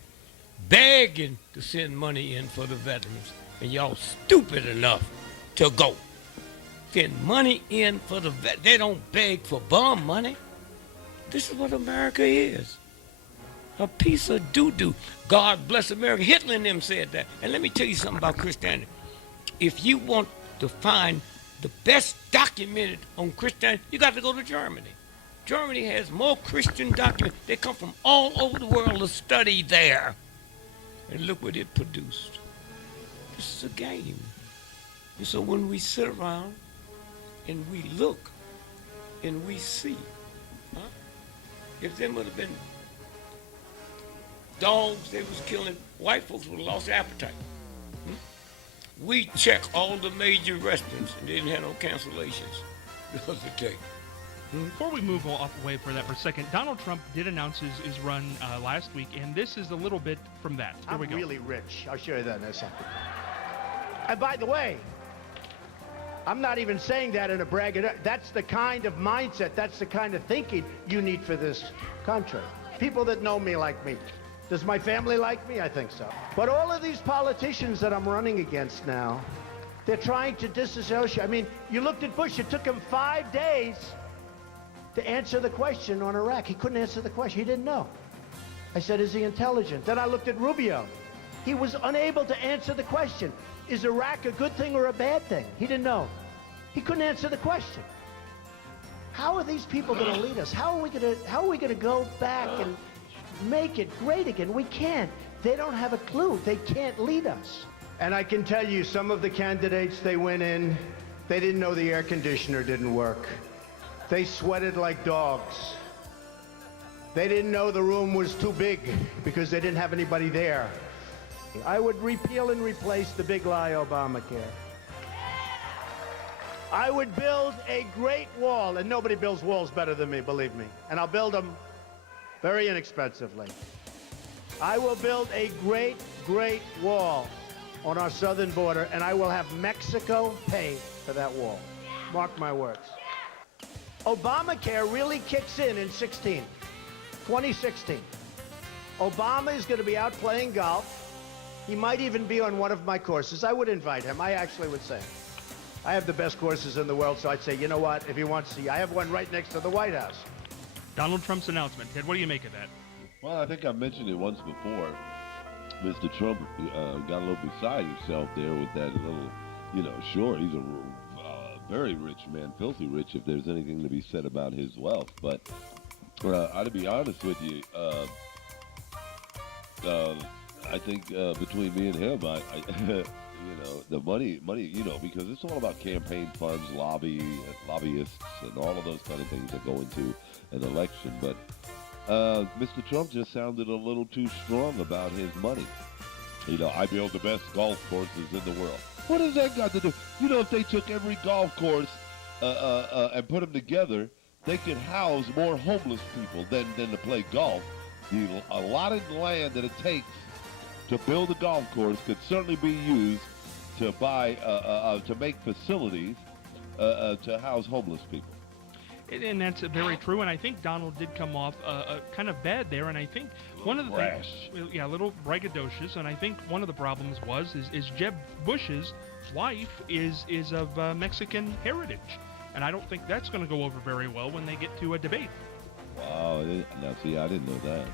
Begging to send money in for the veterans. And y'all stupid enough to go. Send money in for the veterans. They don't beg for bum money. This is what America is. A piece of doo-doo. God bless America. Hitler and them said that. And let me tell you something about Christianity. If you want to find the best documented on Christianity, you got to go to Germany. Germany has more Christian documents. They come from all over the world to study there. And look what it produced. This is a game. And so when we sit around and we look and we see, if there would have been dogs they was killing, white folks would have lost their appetite. We check all the major restaurants and didn't have no cancellations the other day. Before we move away from that for a second, Donald Trump did announce his run last week, and this is a little bit from that. Here we go. I'm really rich. I'll show you that in a second. And by the way, I'm not even saying that in a braggadocious. That's the kind of mindset, that's the kind of thinking you need for this country. People that know me like me. Does my family like me? I think so. But all of these politicians that I'm running against now, they're trying to disassociate. I mean, you looked at Bush. It took him 5 days to answer the question on Iraq. He couldn't answer the question. He didn't know. I said, is he intelligent? Then I looked at Rubio. He was unable to answer the question. Is Iraq a good thing or a bad thing? He didn't know. He couldn't answer the question. How are these people going to lead us? How are we going to go back and make it great again? We can't. They don't have a clue. They can't lead us. And I can tell you, some of the candidates, they went in, they didn't know the air conditioner didn't work. They sweated like dogs. They didn't know the room was too big because they didn't have anybody there. I would repeal and replace the big lie Obamacare. I would build a great wall, and nobody builds walls better than me, believe me. And I'll build them very inexpensively. I will build a great, great wall on our southern border, and I will have Mexico pay for that wall. Mark my words. Obamacare really kicks in 2016. Obama is going to be out playing golf. He might even be on one of my courses. I would invite him. I actually would say. I have the best courses in the world, so I'd say, you know what, if he wants to see, I have one right next to the White House. Donald Trump's announcement. Ted, what do you make of that? Well, I think I mentioned it once before. Mr. Trump got a little beside himself there with that little, sure, he's a very rich man, filthy rich, if there's anything to be said about his wealth. But to be honest with you, I think between me and him, the money, because it's all about campaign funds, lobbyists, and all of those kind of things that go into an election. But Mr. Trump just sounded a little too strong about his money. I build the best golf courses in the world. What has that got to do? If they took every golf course and put them together, they could house more homeless people than to play golf. The allotted land that it takes to build a golf course could certainly be used to buy, to make facilities to house homeless people. And that's very true, and I think Donald did come off kind of bad there, and I think one of the things, a little braggadocious, and I think one of the problems is Jeb Bush's wife is of Mexican heritage, and I don't think that's going to go over very well when they get to a debate. Wow. Now, see, I didn't know that.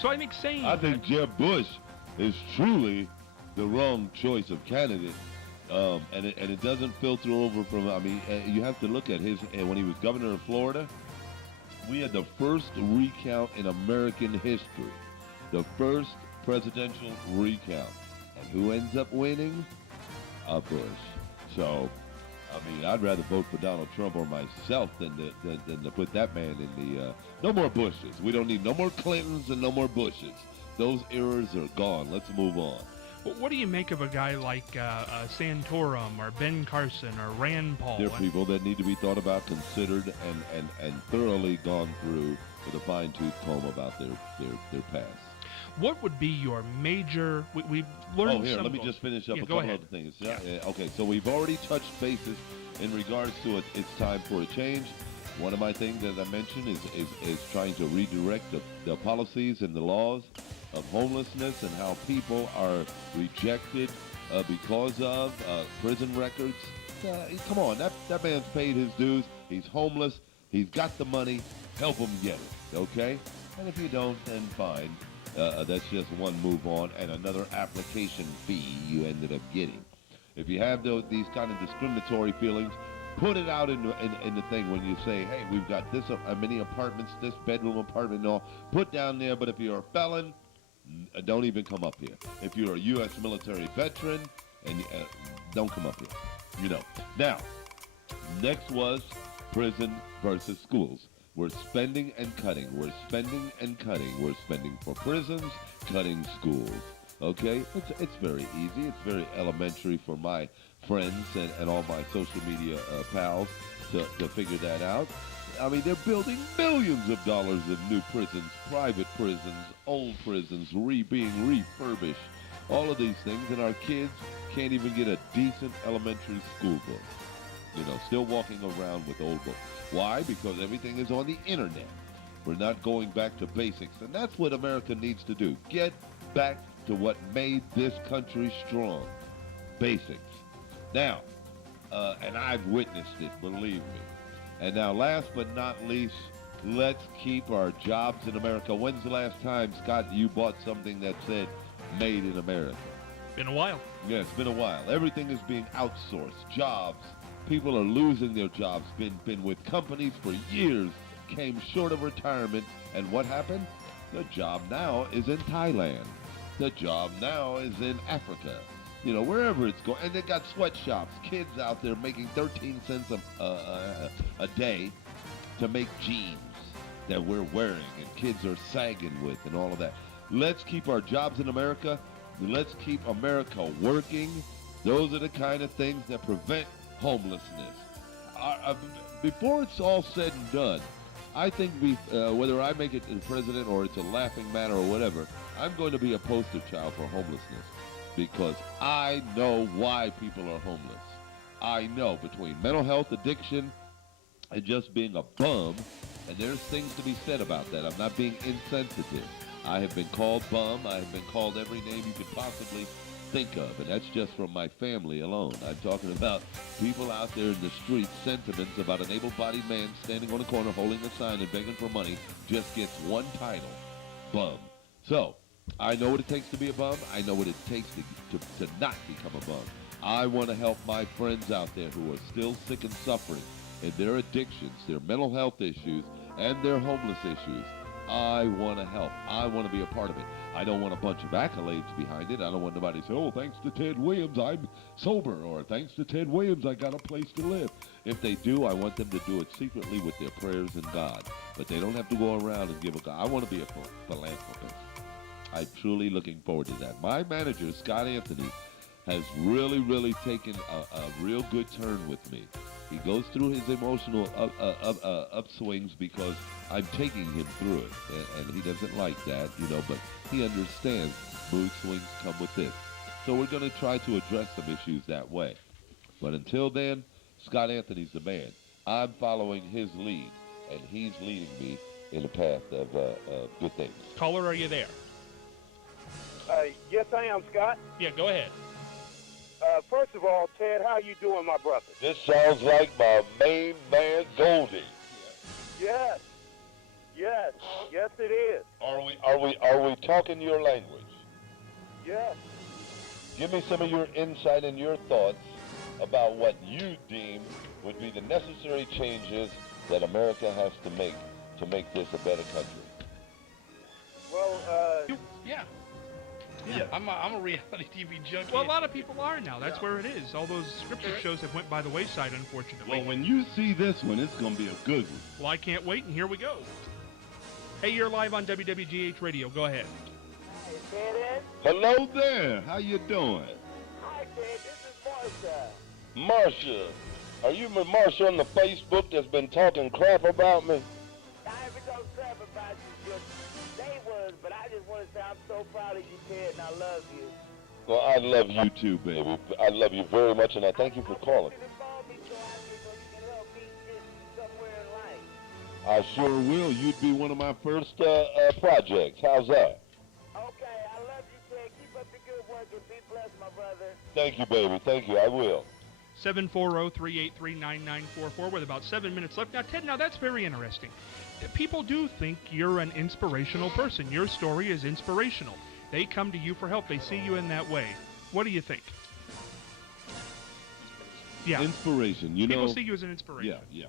So I think saying I think Jeb Bush is truly the wrong choice of candidate. And it doesn't filter over from, I mean, you have to look at his, when he was governor of Florida, we had the first recount in American history. The first presidential recount. And who ends up winning? Bush. So, I mean, I'd rather vote for Donald Trump or myself than to put that man in the, no more Bushes. We don't need no more Clintons and no more Bushes. Those eras are gone. Let's move on. Well, what do you make of a guy like Santorum or Ben Carson or Rand Paul? They're people that need to be thought about, considered, and thoroughly gone through with a fine-tooth comb about their past. What would be your major? We've learned. Oh, here, some let me just finish up a go couple ahead. other things. Yeah. Okay, so we've already touched bases in regards to it. It's time for a change. One of my things, as I mentioned, is trying to redirect the policies and the laws of homelessness and how people are rejected because of prison records. Come on, that man's paid his dues. He's homeless. He's got the money. Help him get it, okay? And if you don't, then fine. That's just one move on and another application fee you ended up getting. If you have these kind of discriminatory feelings, put it out in the thing when you say, hey, we've got this many apartments, this bedroom apartment and all. Put down there, but if you're a felon, don't even come up here. If you're a U.S. military veteran, and don't come up here. You know. Now, next was prison versus schools. We're spending and cutting. We're spending and cutting. We're spending for prisons, cutting schools. Okay? It's very easy. It's very elementary for my friends and all my social media pals to figure that out. I mean, they're building millions of dollars of new prisons, private prisons, old prisons, being refurbished, all of these things, and our kids can't even get a decent elementary school book. You know, still walking around with old books. Why? Because everything is on the internet. We're not going back to basics, and that's what America needs to do. Get back to what made this country strong. Basics. Now, and I've witnessed it, believe me. And now, last but not least, let's keep our jobs in America. When's the last time, Scott, you bought something that said made in America? Been a while. Yeah, it's been a while. Everything is being outsourced. Jobs. People are losing their jobs. Been with companies for years. Came short of retirement. And what happened? The job now is in Thailand. The job now is in Africa. You know, wherever it's going. And they got sweatshops. Kids out there making 13 cents a day to make jeans that we're wearing and kids are sagging with and all of that. Let's keep our jobs in America. Let's keep America working. Those are the kind of things that prevent homelessness. Before it's all said and done, I think whether I make it to the president or it's a laughing matter or whatever, I'm going to be a poster child for homelessness because I know why people are homeless. I know between mental health, addiction, and just being a bum, and there's things to be said about that. I'm not being insensitive. I have been called bum. I have been called every name you could possibly think of, and that's just from my family alone. I'm talking about people out there in the streets, sentiments about an able-bodied man standing on a corner holding a sign and begging for money just gets one title, bum. So, I know what it takes to be a bum. I know what it takes to not become a bum. I want to help my friends out there who are still sick and suffering in their addictions, their mental health issues, and their homeless issues. I want to help. I want to be a part of it. I don't want a bunch of accolades behind it. I don't want nobody to say, oh, thanks to Ted Williams, I'm sober, or thanks to Ted Williams, I got a place to live. If they do, I want them to do it secretly with their prayers and God. But they don't have to go around and give a God. I want to be a philanthropist. I'm truly looking forward to that. My manager, Scott Anthony, has really, really taken a real good turn with me. He goes through his emotional upswings because I'm taking him through it, and he doesn't like that, you know, but he understands mood swings come with this. So we're going to try to address some issues that way. But until then, Scott Anthony's the man. I'm following his lead, and he's leading me in a path of good things. Caller, are you there? Yes, I am, Scott. Yeah, go ahead. First of all, Ted, how you doing, my brother? This sounds like my main man, Goldie. Yes. Yes. Yes, it is. Are we talking your language? Yes. Give me some of your insight and your thoughts about what you deem would be the necessary changes that America has to make this a better country. Well, Yeah. I'm a reality TV junkie. Well, a lot of people are now. That's where it is. All those scripted shows have went by the wayside, unfortunately. Well, when you see this one, it's going to be a good one. Well, I can't wait, and here we go. Hey, you're live on WWGH Radio. Go ahead. Hey, Ted. Hello there. How you doing? Hi, Ted. This is Marsha. Marsha. Are you Marsha on the Facebook that's been talking crap about me? I haven't done crap about you. Your day was, but I just want to say I'm so proud of you, Ted, and I love you. Well, I love you too, baby. I love you very much, and I thank you for calling. I sure will. You'd be one of my first projects. How's that? Okay, I love you, Ted. Keep up the good work and be blessed, my brother. Thank you, baby. Thank you. I will. 740-383-9944 with about 7 minutes left. Now, Ted, that's very interesting. People do think you're an inspirational person. Your story is inspirational. They come to you for help. They see you in that way. What do you think? Yeah. Inspiration. People see you as an inspiration. Yeah.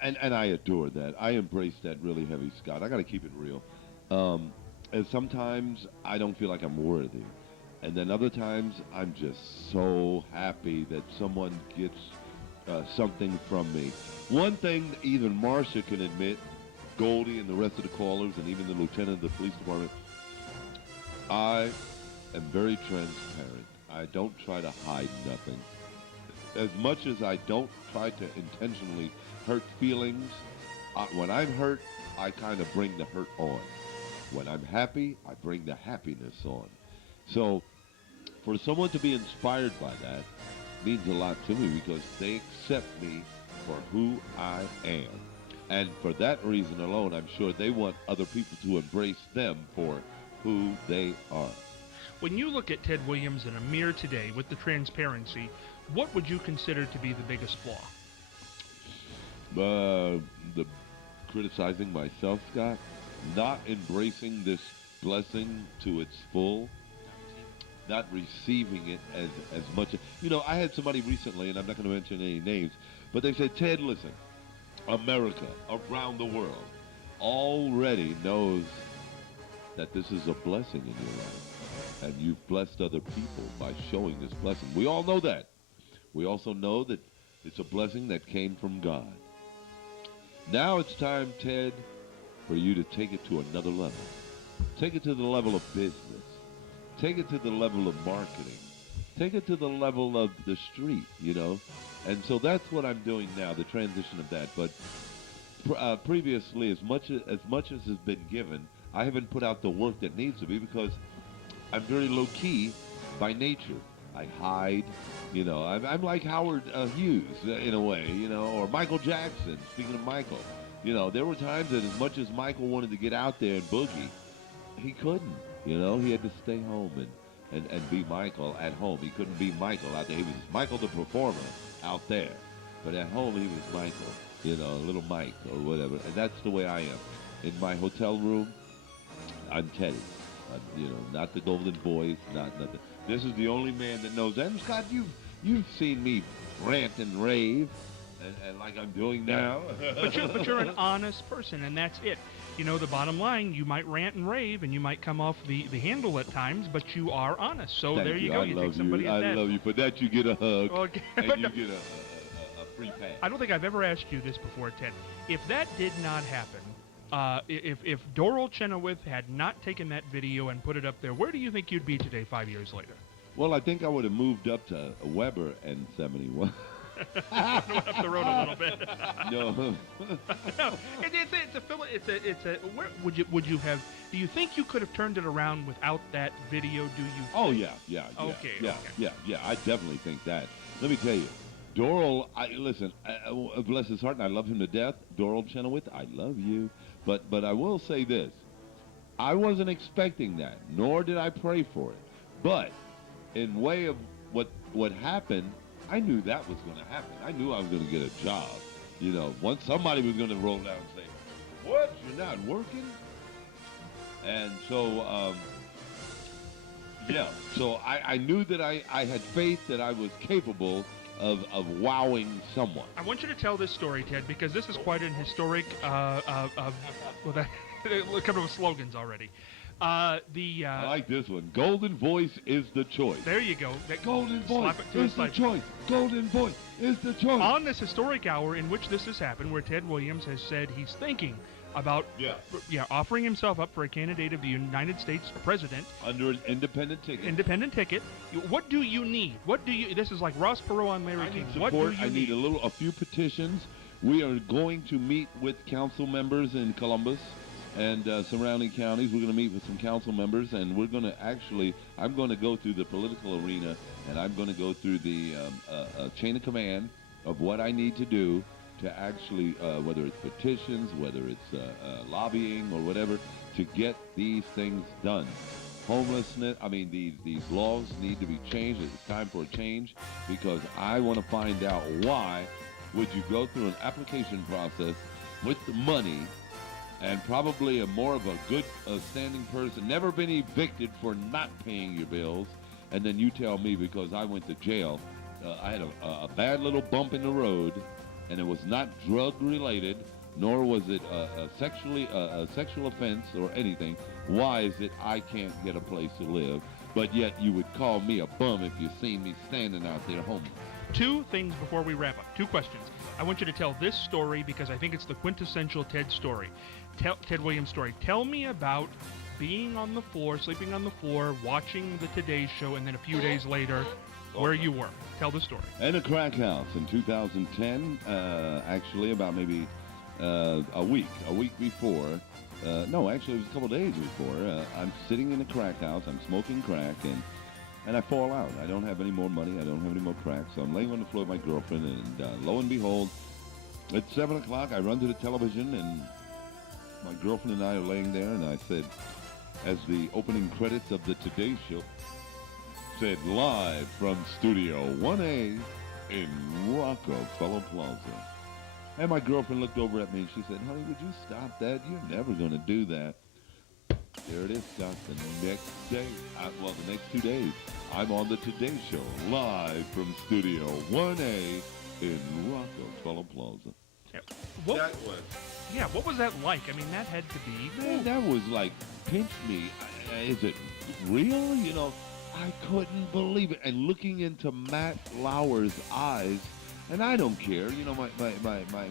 And I adore that. I embrace that really heavy, Scott. I got to keep it real. And sometimes I don't feel like I'm worthy. And then other times I'm just so happy that someone gets something from me. One thing even Marcia can admit, Goldie and the rest of the callers, and even the lieutenant of the police department, I am very transparent. I don't try to hide nothing. As much as I don't try to intentionally hurt feelings, when I'm hurt, I kind of bring the hurt on. When I'm happy, I bring the happiness on. So for someone to be inspired by that means a lot to me because they accept me for who I am. And for that reason alone, I'm sure they want other people to embrace them for who they are. When you look at Ted Williams in a mirror today with the transparency, what would you consider to be the biggest flaw? The criticizing myself, Scott, not embracing this blessing to its full, not receiving it as much. You know, I had somebody recently, and I'm not going to mention any names, but they said, Ted, listen, America, around the world, already knows that this is a blessing in your life, and you've blessed other people by showing this blessing. We all know that. We also know that it's a blessing that came from God. Now it's time, Ted, for you to take it to another level. Take it to the level of business. Take it to the level of marketing. Take it to the level of the street, you know. And so that's what I'm doing now, the transition of that. But previously, as much as has been given, I haven't put out the work that needs to be because I'm very low-key by nature. I hide, you know. I'm like Howard Hughes in a way, you know, or Michael Jackson. Speaking of Michael, you know, there were times that as much as Michael wanted to get out there and boogie, he couldn't. You know, he had to stay home and be Michael at home. He couldn't be Michael out there. He was Michael the performer out there, but at home he was Michael, you know, little Mike or whatever. And that's the way I am. In my hotel room, I'm Teddy. You know, not the Golden Boys, not nothing. This is the only man that knows that. And Scott, you've seen me rant and rave, and like I'm doing now. But you're an honest person, and that's it. You know, the bottom line, you might rant and rave, and you might come off the handle at times, but you are honest. So there you go. You take somebody at that. I love you. For that, you get a hug, okay. And you get a free pass. I don't think I've ever asked you this before, Ted. If that did not happen, if Doral Chenoweth had not taken that video and put it up there, where do you think you'd be today 5 years later? Well, I think I would have moved up to Weber and 71. Went up the road a little bit. No. No, it's a. Where would you have? Do you think you could have turned it around without that video? Do you? Oh yeah. Okay. I definitely think that. Let me tell you, Doral. Listen. Bless his heart, and I love him to death. Doral Chenoweth, I love you. But I will say this: I wasn't expecting that, nor did I pray for it. But in way of what happened, I knew that was going to happen. I knew I was going to get a job. You know, once somebody was going to roll down and say, "What? You're not working?" And so, so I knew that I had faith that I was capable of wowing someone. I want you to tell this story, Ted, because this is quite an historic. We're coming with slogans already. I like this one. Golden voice is the choice. There you go. Golden voice is the choice. Golden voice is the choice. On this historic hour in which this has happened, where Ted Williams has said he's thinking about offering himself up for a candidate of the United States president under an independent ticket. Independent ticket. What do you need? What do you? This is like Ross Perot on Larry King. Support. What do you need a few petitions. We are going to meet with council members in Columbus and surrounding counties. We're going to meet with some council members, and we're going to I'm going to go through the political arena, and I'm going to go through the chain of command of what I need to do to actually, whether it's petitions, whether it's lobbying or whatever, to get these things done. Homelessness, these laws need to be changed. It's time for a change, because I want to find out why would you go through an application process with the money and probably more of a good standing person, never been evicted for not paying your bills, and then you tell me because I went to jail, I had a bad little bump in the road, and it was not drug related, nor was it a sexual offense or anything. Why is it I can't get a place to live, but yet you would call me a bum if you seen me standing out there homeless? Two things before we wrap up. Two questions. I want you to tell this story because I think it's the quintessential Ted story. Ted Williams story. Tell me about being on the floor, sleeping on the floor, watching the Today Show, and then a few days later, where you were. Tell the story. In a crack house in 2010, actually about maybe a week before. No, actually it was a couple days before. I'm sitting in a crack house. I'm smoking crack, and I fall out. I don't have any more money. I don't have any more crack. So I'm laying on the floor with my girlfriend, and lo and behold, at 7 o'clock, I run to the television, and my girlfriend and I are laying there, and I said, as the opening credits of the Today Show said, live from Studio 1A in Rockefeller Plaza. And my girlfriend looked over at me, and she said, honey, would you stop that? You're never going to do that. There it is, Scott. The next day, the next 2 days, I'm on the Today Show, live from Studio 1A in Rockefeller Plaza. Yep. What was that like? I mean, that had to be... Man, that was like, pinch me. Is it real? You know, I couldn't believe it. And looking into Matt Lauer's eyes, and I don't care. You know, my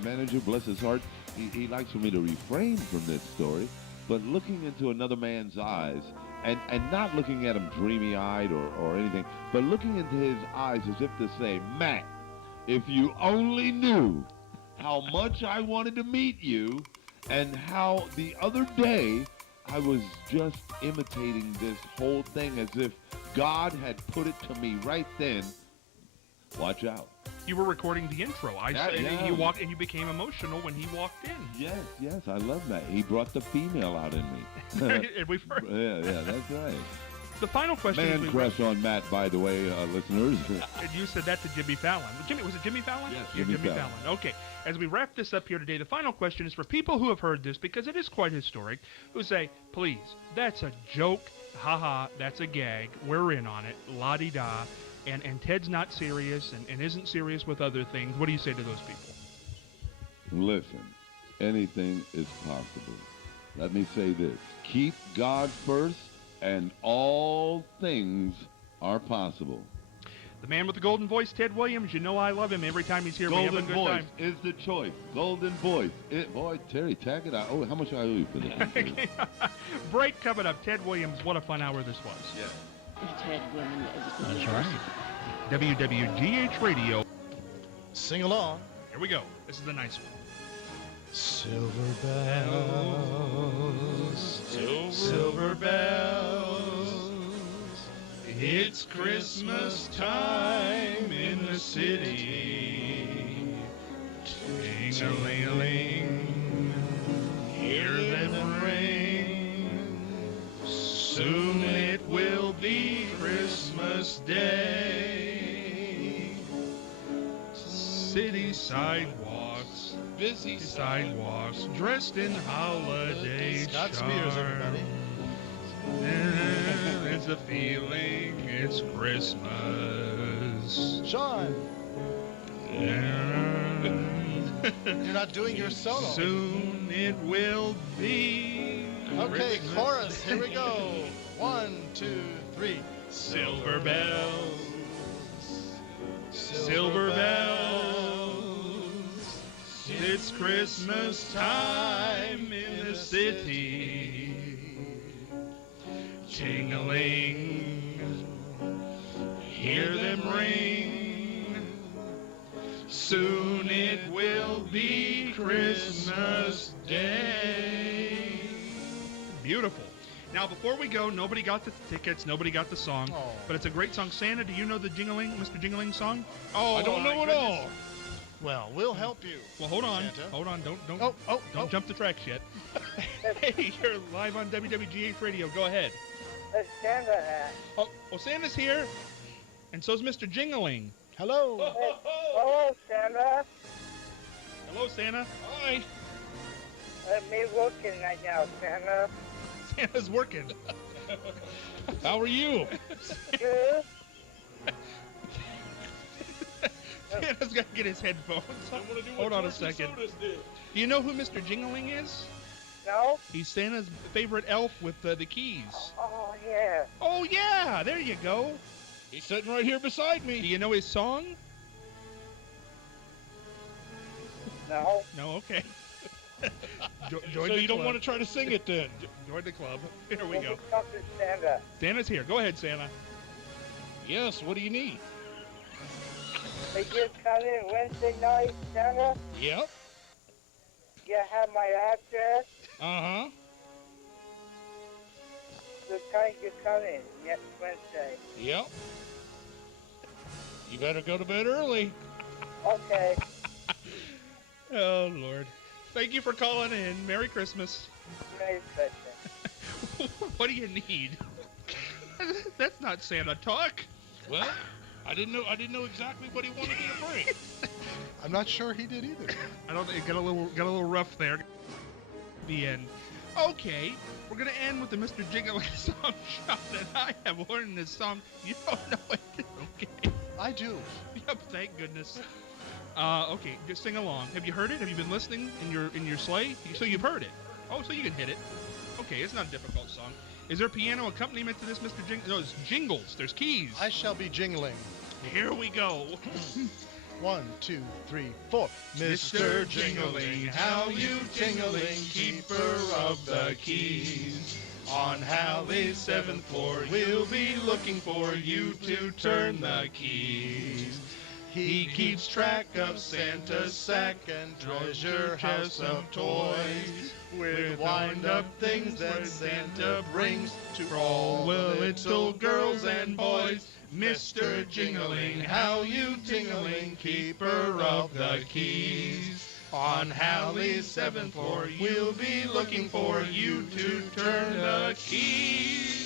manager, bless his heart, he likes for me to refrain from this story. But looking into another man's eyes, and not looking at him dreamy-eyed or anything, but looking into his eyes as if to say, Matt, if you only knew how much I wanted to meet you, and how the other day I was just imitating this whole thing as if God had put it to me right then. Watch out. You were recording the intro. You walked, and you became emotional when he walked in. Yes, I love that. He brought the female out in me. We've heard. Yeah, that's right. The final question. Man crush on Matt, by the way, listeners. And you said that to Jimmy Fallon. Was it Jimmy Fallon? Yes, Jimmy Fallon. Okay. As we wrap this up here today, the final question is for people who have heard this, because it is quite historic, who say, please, that's a joke. Ha-ha, that's a gag. We're in on it. La-di-da. And Ted's not serious and isn't serious with other things. What do you say to those people? Listen, anything is possible. Let me say this. Keep God first, and all things are possible. The man with the golden voice, Ted Williams. You know I love him. Every time he's here, we have a good time. Golden voice is the choice. Golden voice. Boy, Terry, tag it out. Oh, how much I owe you for this? Break coming up. Ted Williams, what a fun hour this was. Yeah. That's right. WWGH Radio. Sing along. Here we go. This is the nice one. Silver bells, silver bells, it's Christmas time in the city. Ting-a-ling-a-ling, hear them ring. Soon it will be Christmas Day. city sidewalks, busy sidewalks, dressed in holiday Scott Spears, everybody. It's a feeling, it's Christmas. Sean, you're not doing your solo. Soon it will be. Okay, Christmas. chorus. Here we go. 1, 2, 3. Silver bells, silver bells. It's Christmas time in the city. Jingeling, hear them ring. Soon it will be Christmas Day. Beautiful. Now, before we go, nobody got the tickets, nobody got the song, but it's a great song. Santa, do you know the Jingeling, Mr. Jingeling song? Oh, I don't know at all. Well, we'll help you. Well, hold on. Santa. Hold on. Don't jump the tracks yet. Hey, you're live on WWGH Radio. Go ahead. Santa. Oh, Santa's here, and so's Mr. Jingeling. Hello. Hello, Santa. Hello, Santa. Hi. Me working right now, Santa. Santa's working. How are you? Good. Santa's got to get his headphones. Hold on a second. Do you know who Mr. Jingeling is? No? He's Santa's favorite elf with the keys. Oh, yeah. Oh, yeah. There you go. He's sitting right here beside me. Do you know his song? No. No, okay. So you don't want to try to sing it then? Join the club. Here we go. Talk to Santa. Santa's here. Go ahead, Santa. Yes, what do you need? They just come in Wednesday night, Santa. Yep. You have my address. Uh-huh. The time you come in next Wednesday. Yep. You better go to bed early. Okay. Oh, Lord. Thank you for calling in. Merry Christmas. Merry Christmas. What do you need? That's not Santa talk. Well, I didn't know exactly what he wanted me to bring. I'm not sure he did either. I don't think it got a little rough there. The end. Okay, we're gonna end with the Mr. Jingeling song. Sean and I have learned this song. You don't know it. Okay. I do. Yep. Thank goodness. Okay, just sing along. Have you heard it? Have you been listening in your sleigh? So you've heard it. Oh, so you can hit it. Okay, it's not a difficult song. Is there piano accompaniment to this, Mr. Jingle? No, it's jingles. There's keys. I shall be jingling. Here we go. 1, 2, 3, 4. Mr. Jingeling, how you tingling, keeper of the keys. On Halley's 7th floor, we'll be looking for you to turn the keys. He keeps track of Santa's sack and treasure house of toys, with wind-up things that Santa brings to all the little girls and boys. Mr. Jingeling, how you tingling, keeper of the keys. On Halley's 7th floor, we'll be looking for you to turn the keys.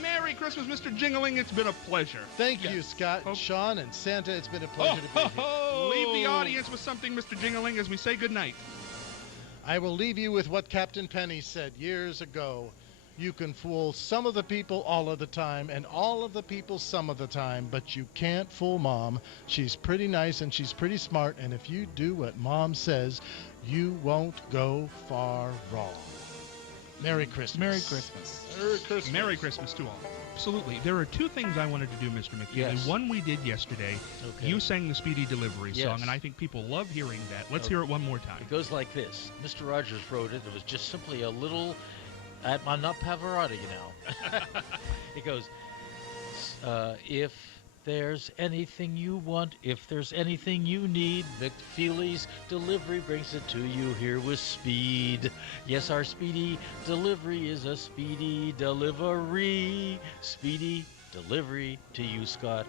Merry Christmas, Mr. Jingeling. It's been a pleasure. Thank you, Scott, Sean, and Santa. It's been a pleasure to be here. Leave the audience with something, Mr. Jingeling, as we say goodnight. I will leave you with what Captain Penny said years ago. You can fool some of the people all of the time and all of the people some of the time, but you can't fool Mom. She's pretty nice and she's pretty smart, and if you do what Mom says, you won't go far wrong. Merry Christmas. Merry Christmas. Merry Christmas. Merry Christmas to all. Absolutely. There are two things I wanted to do, Mr. McKinley. Yes. One we did yesterday. Okay. You sang the Speedy Delivery Yes. song, and I think people love hearing that. Let's hear it one more time. It goes like this. Mr. Rogers wrote it. It was just simply a little... I'm not Pavarotti, you know. It goes, if there's anything you want, if there's anything you need, McFeely's Delivery brings it to you here with speed. Yes, our Speedy Delivery is a speedy delivery. Speedy delivery to you, Scott.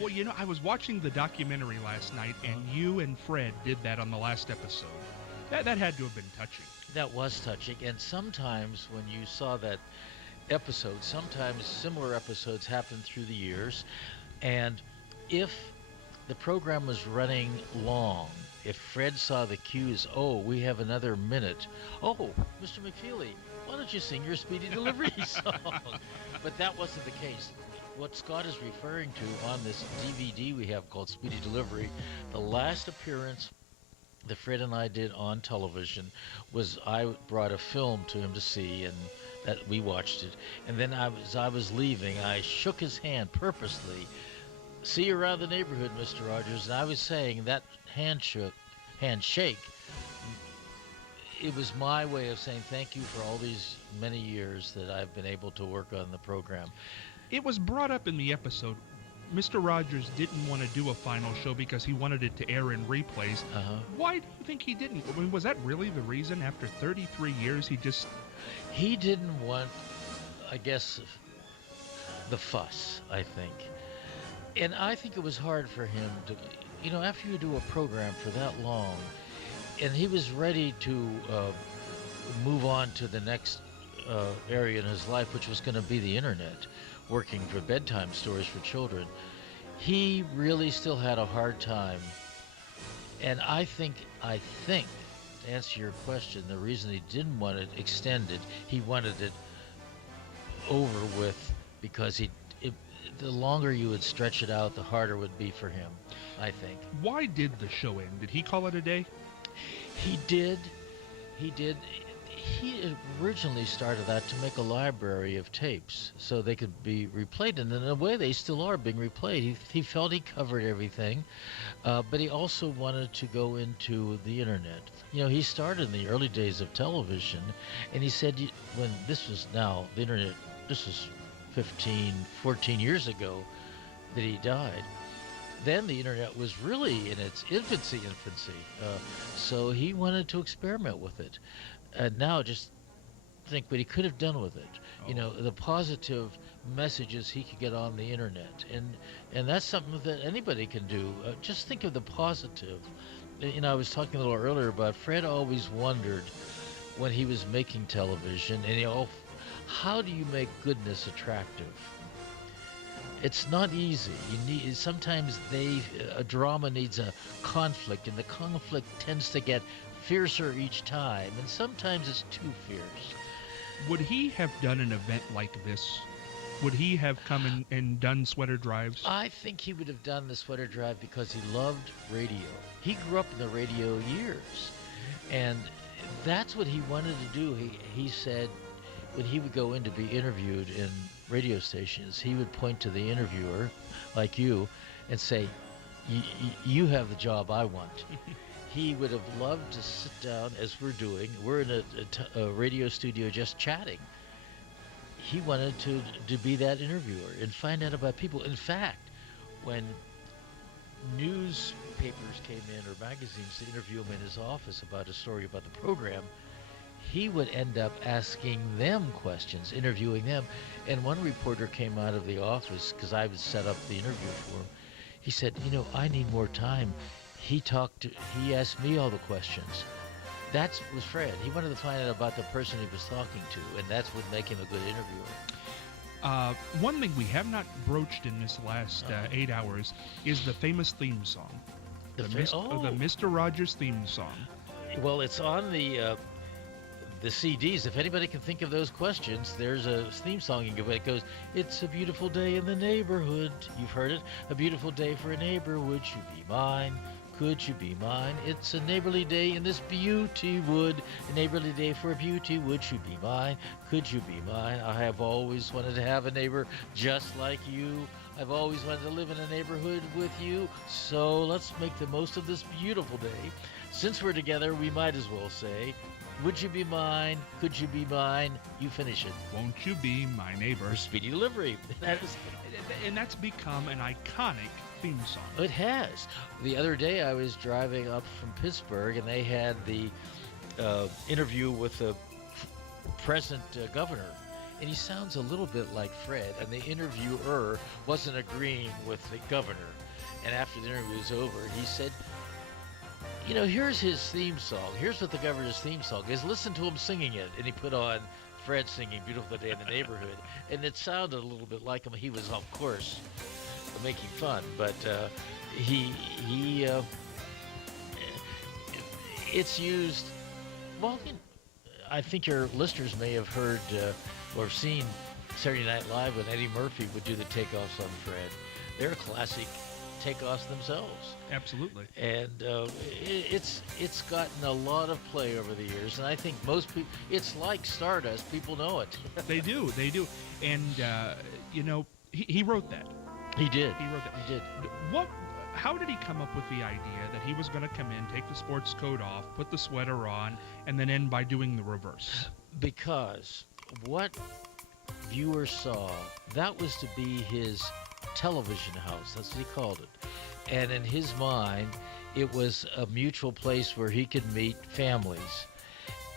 Well, you know, I was watching the documentary last night, and you and Fred did that on the last episode. That had to have been touching. That was touching, and sometimes when you saw that episode, sometimes similar episodes happen through the years, and if the program was running long. If Fred saw the cues, oh, we have another minute. Oh, Mr. McFeely, why don't you sing your Speedy Delivery song? But that wasn't the case. What Scott is referring to on this DVD we have called Speedy Delivery, the last appearance that Fred and I did on television was I brought a film to him to see, and that we watched it. And then as I was leaving, I shook his hand purposely. See you around the neighborhood, Mr. Rogers. And I was saying that handshake, it was my way of saying thank you for all these many years that I've been able to work on the program. It was brought up in the episode. Mr. Rogers didn't want to do a final show because he wanted it to air in replays. Why do you think he didn't? I mean, was that really the reason? After 33 years, he didn't want, I guess, the fuss, I think. And I think it was hard for him to, after you do a program for that long, and he was ready to move on to the next area in his life, which was going to be the internet, working for bedtime stories for children. He really still had a hard time. And I think, to answer your question, the reason he didn't want it extended, he wanted it over with because the longer you would stretch it out, the harder it would be for him, I think. Why did the show end? Did he call it a day? He did. He originally started that to make a library of tapes so they could be replayed, and in a way they still are being replayed. He felt he covered everything, but he also wanted to go into the internet. He started in the early days of television, and he said when this was now, the internet, this was 14 years ago that he died. Then the internet was really in its infancy. So he wanted to experiment with it. And now just think what he could have done with it. The positive messages he could get on the internet. And that's something that anybody can do. Just think of the positive. I was talking a little earlier about Fred always wondered when he was making television, and how do you make goodness attractive? It's not easy. Sometimes a drama needs a conflict, and the conflict tends to get fiercer each time, and sometimes it's too fierce. Would he have done an event like this? Would he have come and done sweater drives? I think he would have done the sweater drive because he loved radio. He grew up in the radio years, and that's what he wanted to do. He said when he would go in to be interviewed in radio stations, he would point to the interviewer, like you, and say, you have the job I want. He would have loved to sit down, as we're doing. We're in a radio studio just chatting. He wanted to be that interviewer and find out about people. In fact, when newspapers came in, or magazines, to interview him in his office about a story about the program, he would end up asking them questions, interviewing them. And one reporter came out of the office, because I would set up the interview for him. He said, I need more time. He asked me all the questions. That was Fred. He wanted to find out about the person he was talking to, and that's what made him a good interviewer. One thing we have not broached in this last 8 hours is the famous theme song. The Mr. Rogers theme song. Well, it's on the CDs. If anybody can think of those questions, there's a theme song you can give. It goes, "It's a beautiful day in the neighborhood." You've heard it. A beautiful day for a neighbor. Would you be mine? Could you be mine? It's a neighborly day in this beauty wood. A neighborly day for a beauty. Would you be mine? Could you be mine? I have always wanted to have a neighbor just like you. I've always wanted to live in a neighborhood with you. So let's make the most of this beautiful day. Since we're together, we might as well say, would you be mine? Could you be mine? You finish it. Won't you be my neighbor? Speedy Delivery. And that's become an iconic theme song. It has. The other day I was driving up from Pittsburgh, and they had the interview with the present governor. And he sounds a little bit like Fred, and the interviewer wasn't agreeing with the governor. And after the interview was over, he said, here's his theme song. Here's what the governor's theme song is. Listen to him singing it. And he put on Fred singing Beautiful Day in the Neighborhood. And it sounded a little bit like him. He was, of course, making fun. But it's used. Well, I think your listeners may have heard or seen Saturday Night Live when Eddie Murphy would do the takeoffs on Fred. They're classic takeoffs themselves. Absolutely. And it's gotten a lot of play over the years, and I think most people, it's like Stardust. People know it. They do. And he wrote that. He did. He wrote that. He did. How did he come up with the idea that he was going to come in, take the sports coat off, put the sweater on, and then end by doing the reverse? Because what viewers saw, that was to be his television house. That's what he called it. And in his mind, it was a mutual place where he could meet families.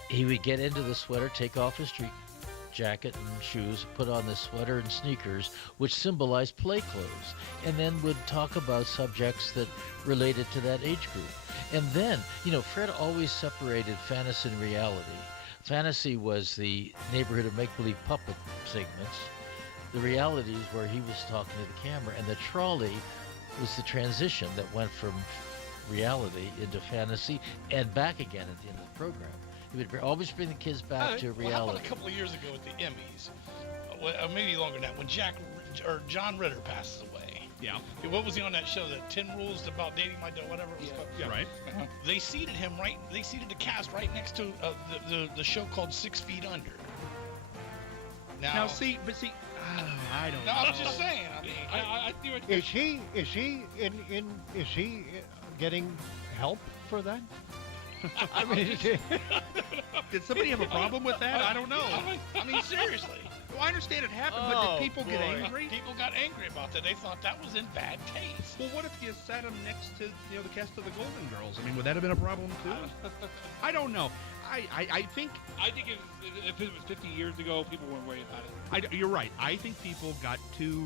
He would get into the sweater, take off his street jacket and shoes, put on the sweater and sneakers, which symbolized play clothes, and then would talk about subjects that related to that age group. And then, Fred always separated fantasy and reality. Fantasy was the neighborhood of make-believe puppet segments. The reality is where he was talking to the camera, and the trolley was the transition that went from reality into fantasy and back again at the end of the program. He would always bring the kids back to reality. How about a couple of years ago at the Emmys, maybe longer than that, when John Ritter passes away? Yeah. What was he on that show? The 10 Rules About Dating My Dog, whatever it was called. Yeah. Right. They seated him They seated the cast right next to the show called 6 Feet Under. I don't know. No, I'm just saying. I see what Is he getting help for that? I mean, did somebody have a problem with that? I don't know. I mean, seriously. Well, I understand it happened, but did people get angry? People got angry about that. They thought that was in bad taste. Well, what if you sat him next to the cast of the Golden Girls? I mean, would that have been a problem too? I don't know. I think if it was 50 years ago, people weren't worried about it. You're right. I think people got too.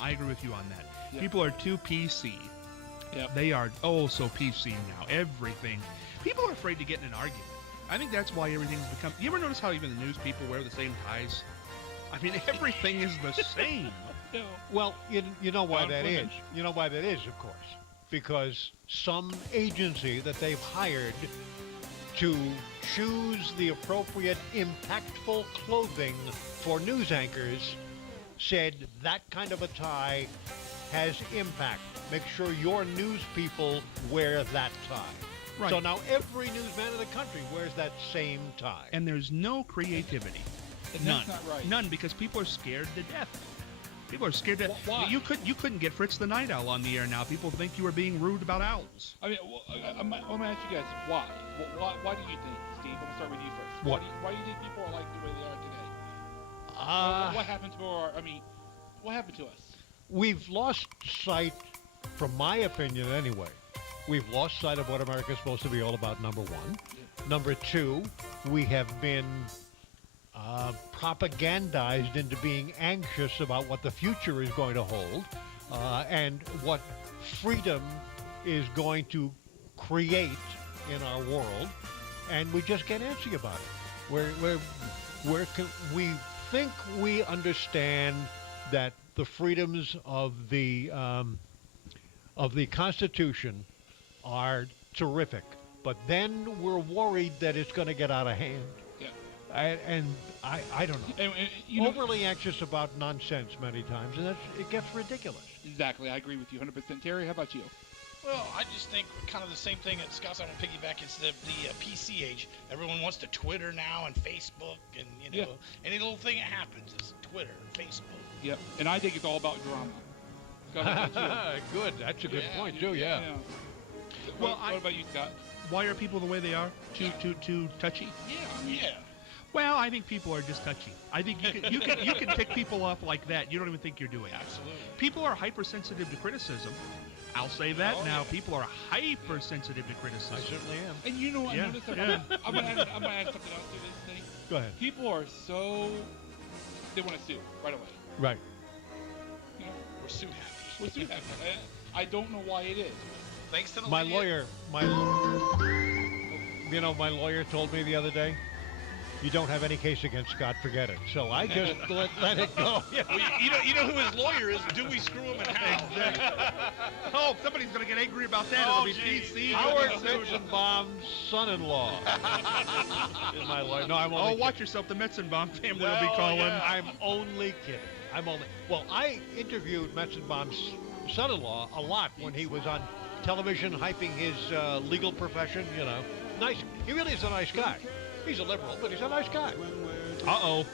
I agree with you on that. Yeah. People are too PC. Yep. They are so PC now. Everything. People are afraid to get in an argument. I think that's why everything's become. You ever notice how even the news people wear the same ties? I mean, everything is the same. Well, you know why that is. You know why that is, of course. Because some agency that they've hired to choose the appropriate impactful clothing for news anchors said that kind of a tie has impact. Make sure your news people wear that tie. Right. So now every newsman in the country wears that same tie. And there's no creativity. And None. that's not right. None, because people are scared to death. People are scared to death. Why? You couldn't get Fritz the Night Owl on the air now. People think you were being rude about owls. I mean, I'm going to ask you guys, why? Why do you think, Steve? I'm going to start with you first. What? Why do you think people are like the way they are today? What happened to what happened to us? We've lost sight, from my opinion anyway, we've lost sight of what America's supposed to be all about, number one. Yeah. Number two, we have been propagandized into being anxious about what the future is going to hold and what freedom is going to create in our world, and we just get antsy about it. We think we understand that the freedoms of the Constitution are terrific, but then we're worried that it's going to get out of hand. Yeah. I don't know. And overly anxious about nonsense many times, and it gets ridiculous. Exactly, I agree with you 100%. Terry, how about you? Well, I just think kind of the same thing that Scott's on piggyback. It's the PC age. Everyone wants to Twitter now and Facebook, and any little thing that happens is Twitter and Facebook. Yep, and I think it's all about drama. Scott, how about you? Good, that's a good point too. Yeah. Well, what about you, Scott? Why are people the way they are? Too touchy? Yeah. Well, I think people are just touchy. I think you can pick people up like that. You don't even think you're doing it. Absolutely. People are hypersensitive to criticism. I'll say that now. Yeah. People are hypersensitive to criticism. I certainly am. And you know what? Yeah. I'm gonna add something else to this thing. Go ahead. People are they want to sue right away. Right. You know, we're sue happy. We're sue happy. I don't know why it is. Thanks to the my lawyer told me the other day, you don't have any case against Scott, forget it. So I just let it go. Yeah. Well, you know who his lawyer is. Do we screw him and how? Oh, somebody's going to get angry about that. Oh, It'll be PC. Howard Metzenbaum's son-in-law is my lawyer. No, I'm only watch yourself. The Metzenbaum family will be No, calling. yeah. I'm only kidding. Well, I interviewed Metzenbaum's son-in-law a lot when he was on television hyping his legal profession, you know. Nice. He really is a nice guy. He's a liberal, but he's a nice guy. Uh-oh.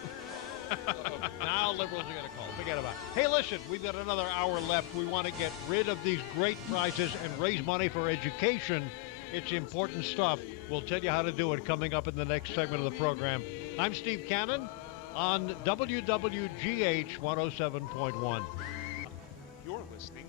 Now liberals are going to call. Forget about it. Hey, listen, we've got another hour left. We want to get rid of these great prizes and raise money for education. It's important stuff. We'll tell you how to do it coming up in the next segment of the program. I'm Steve Cannon on WWGH 107.1. You're listening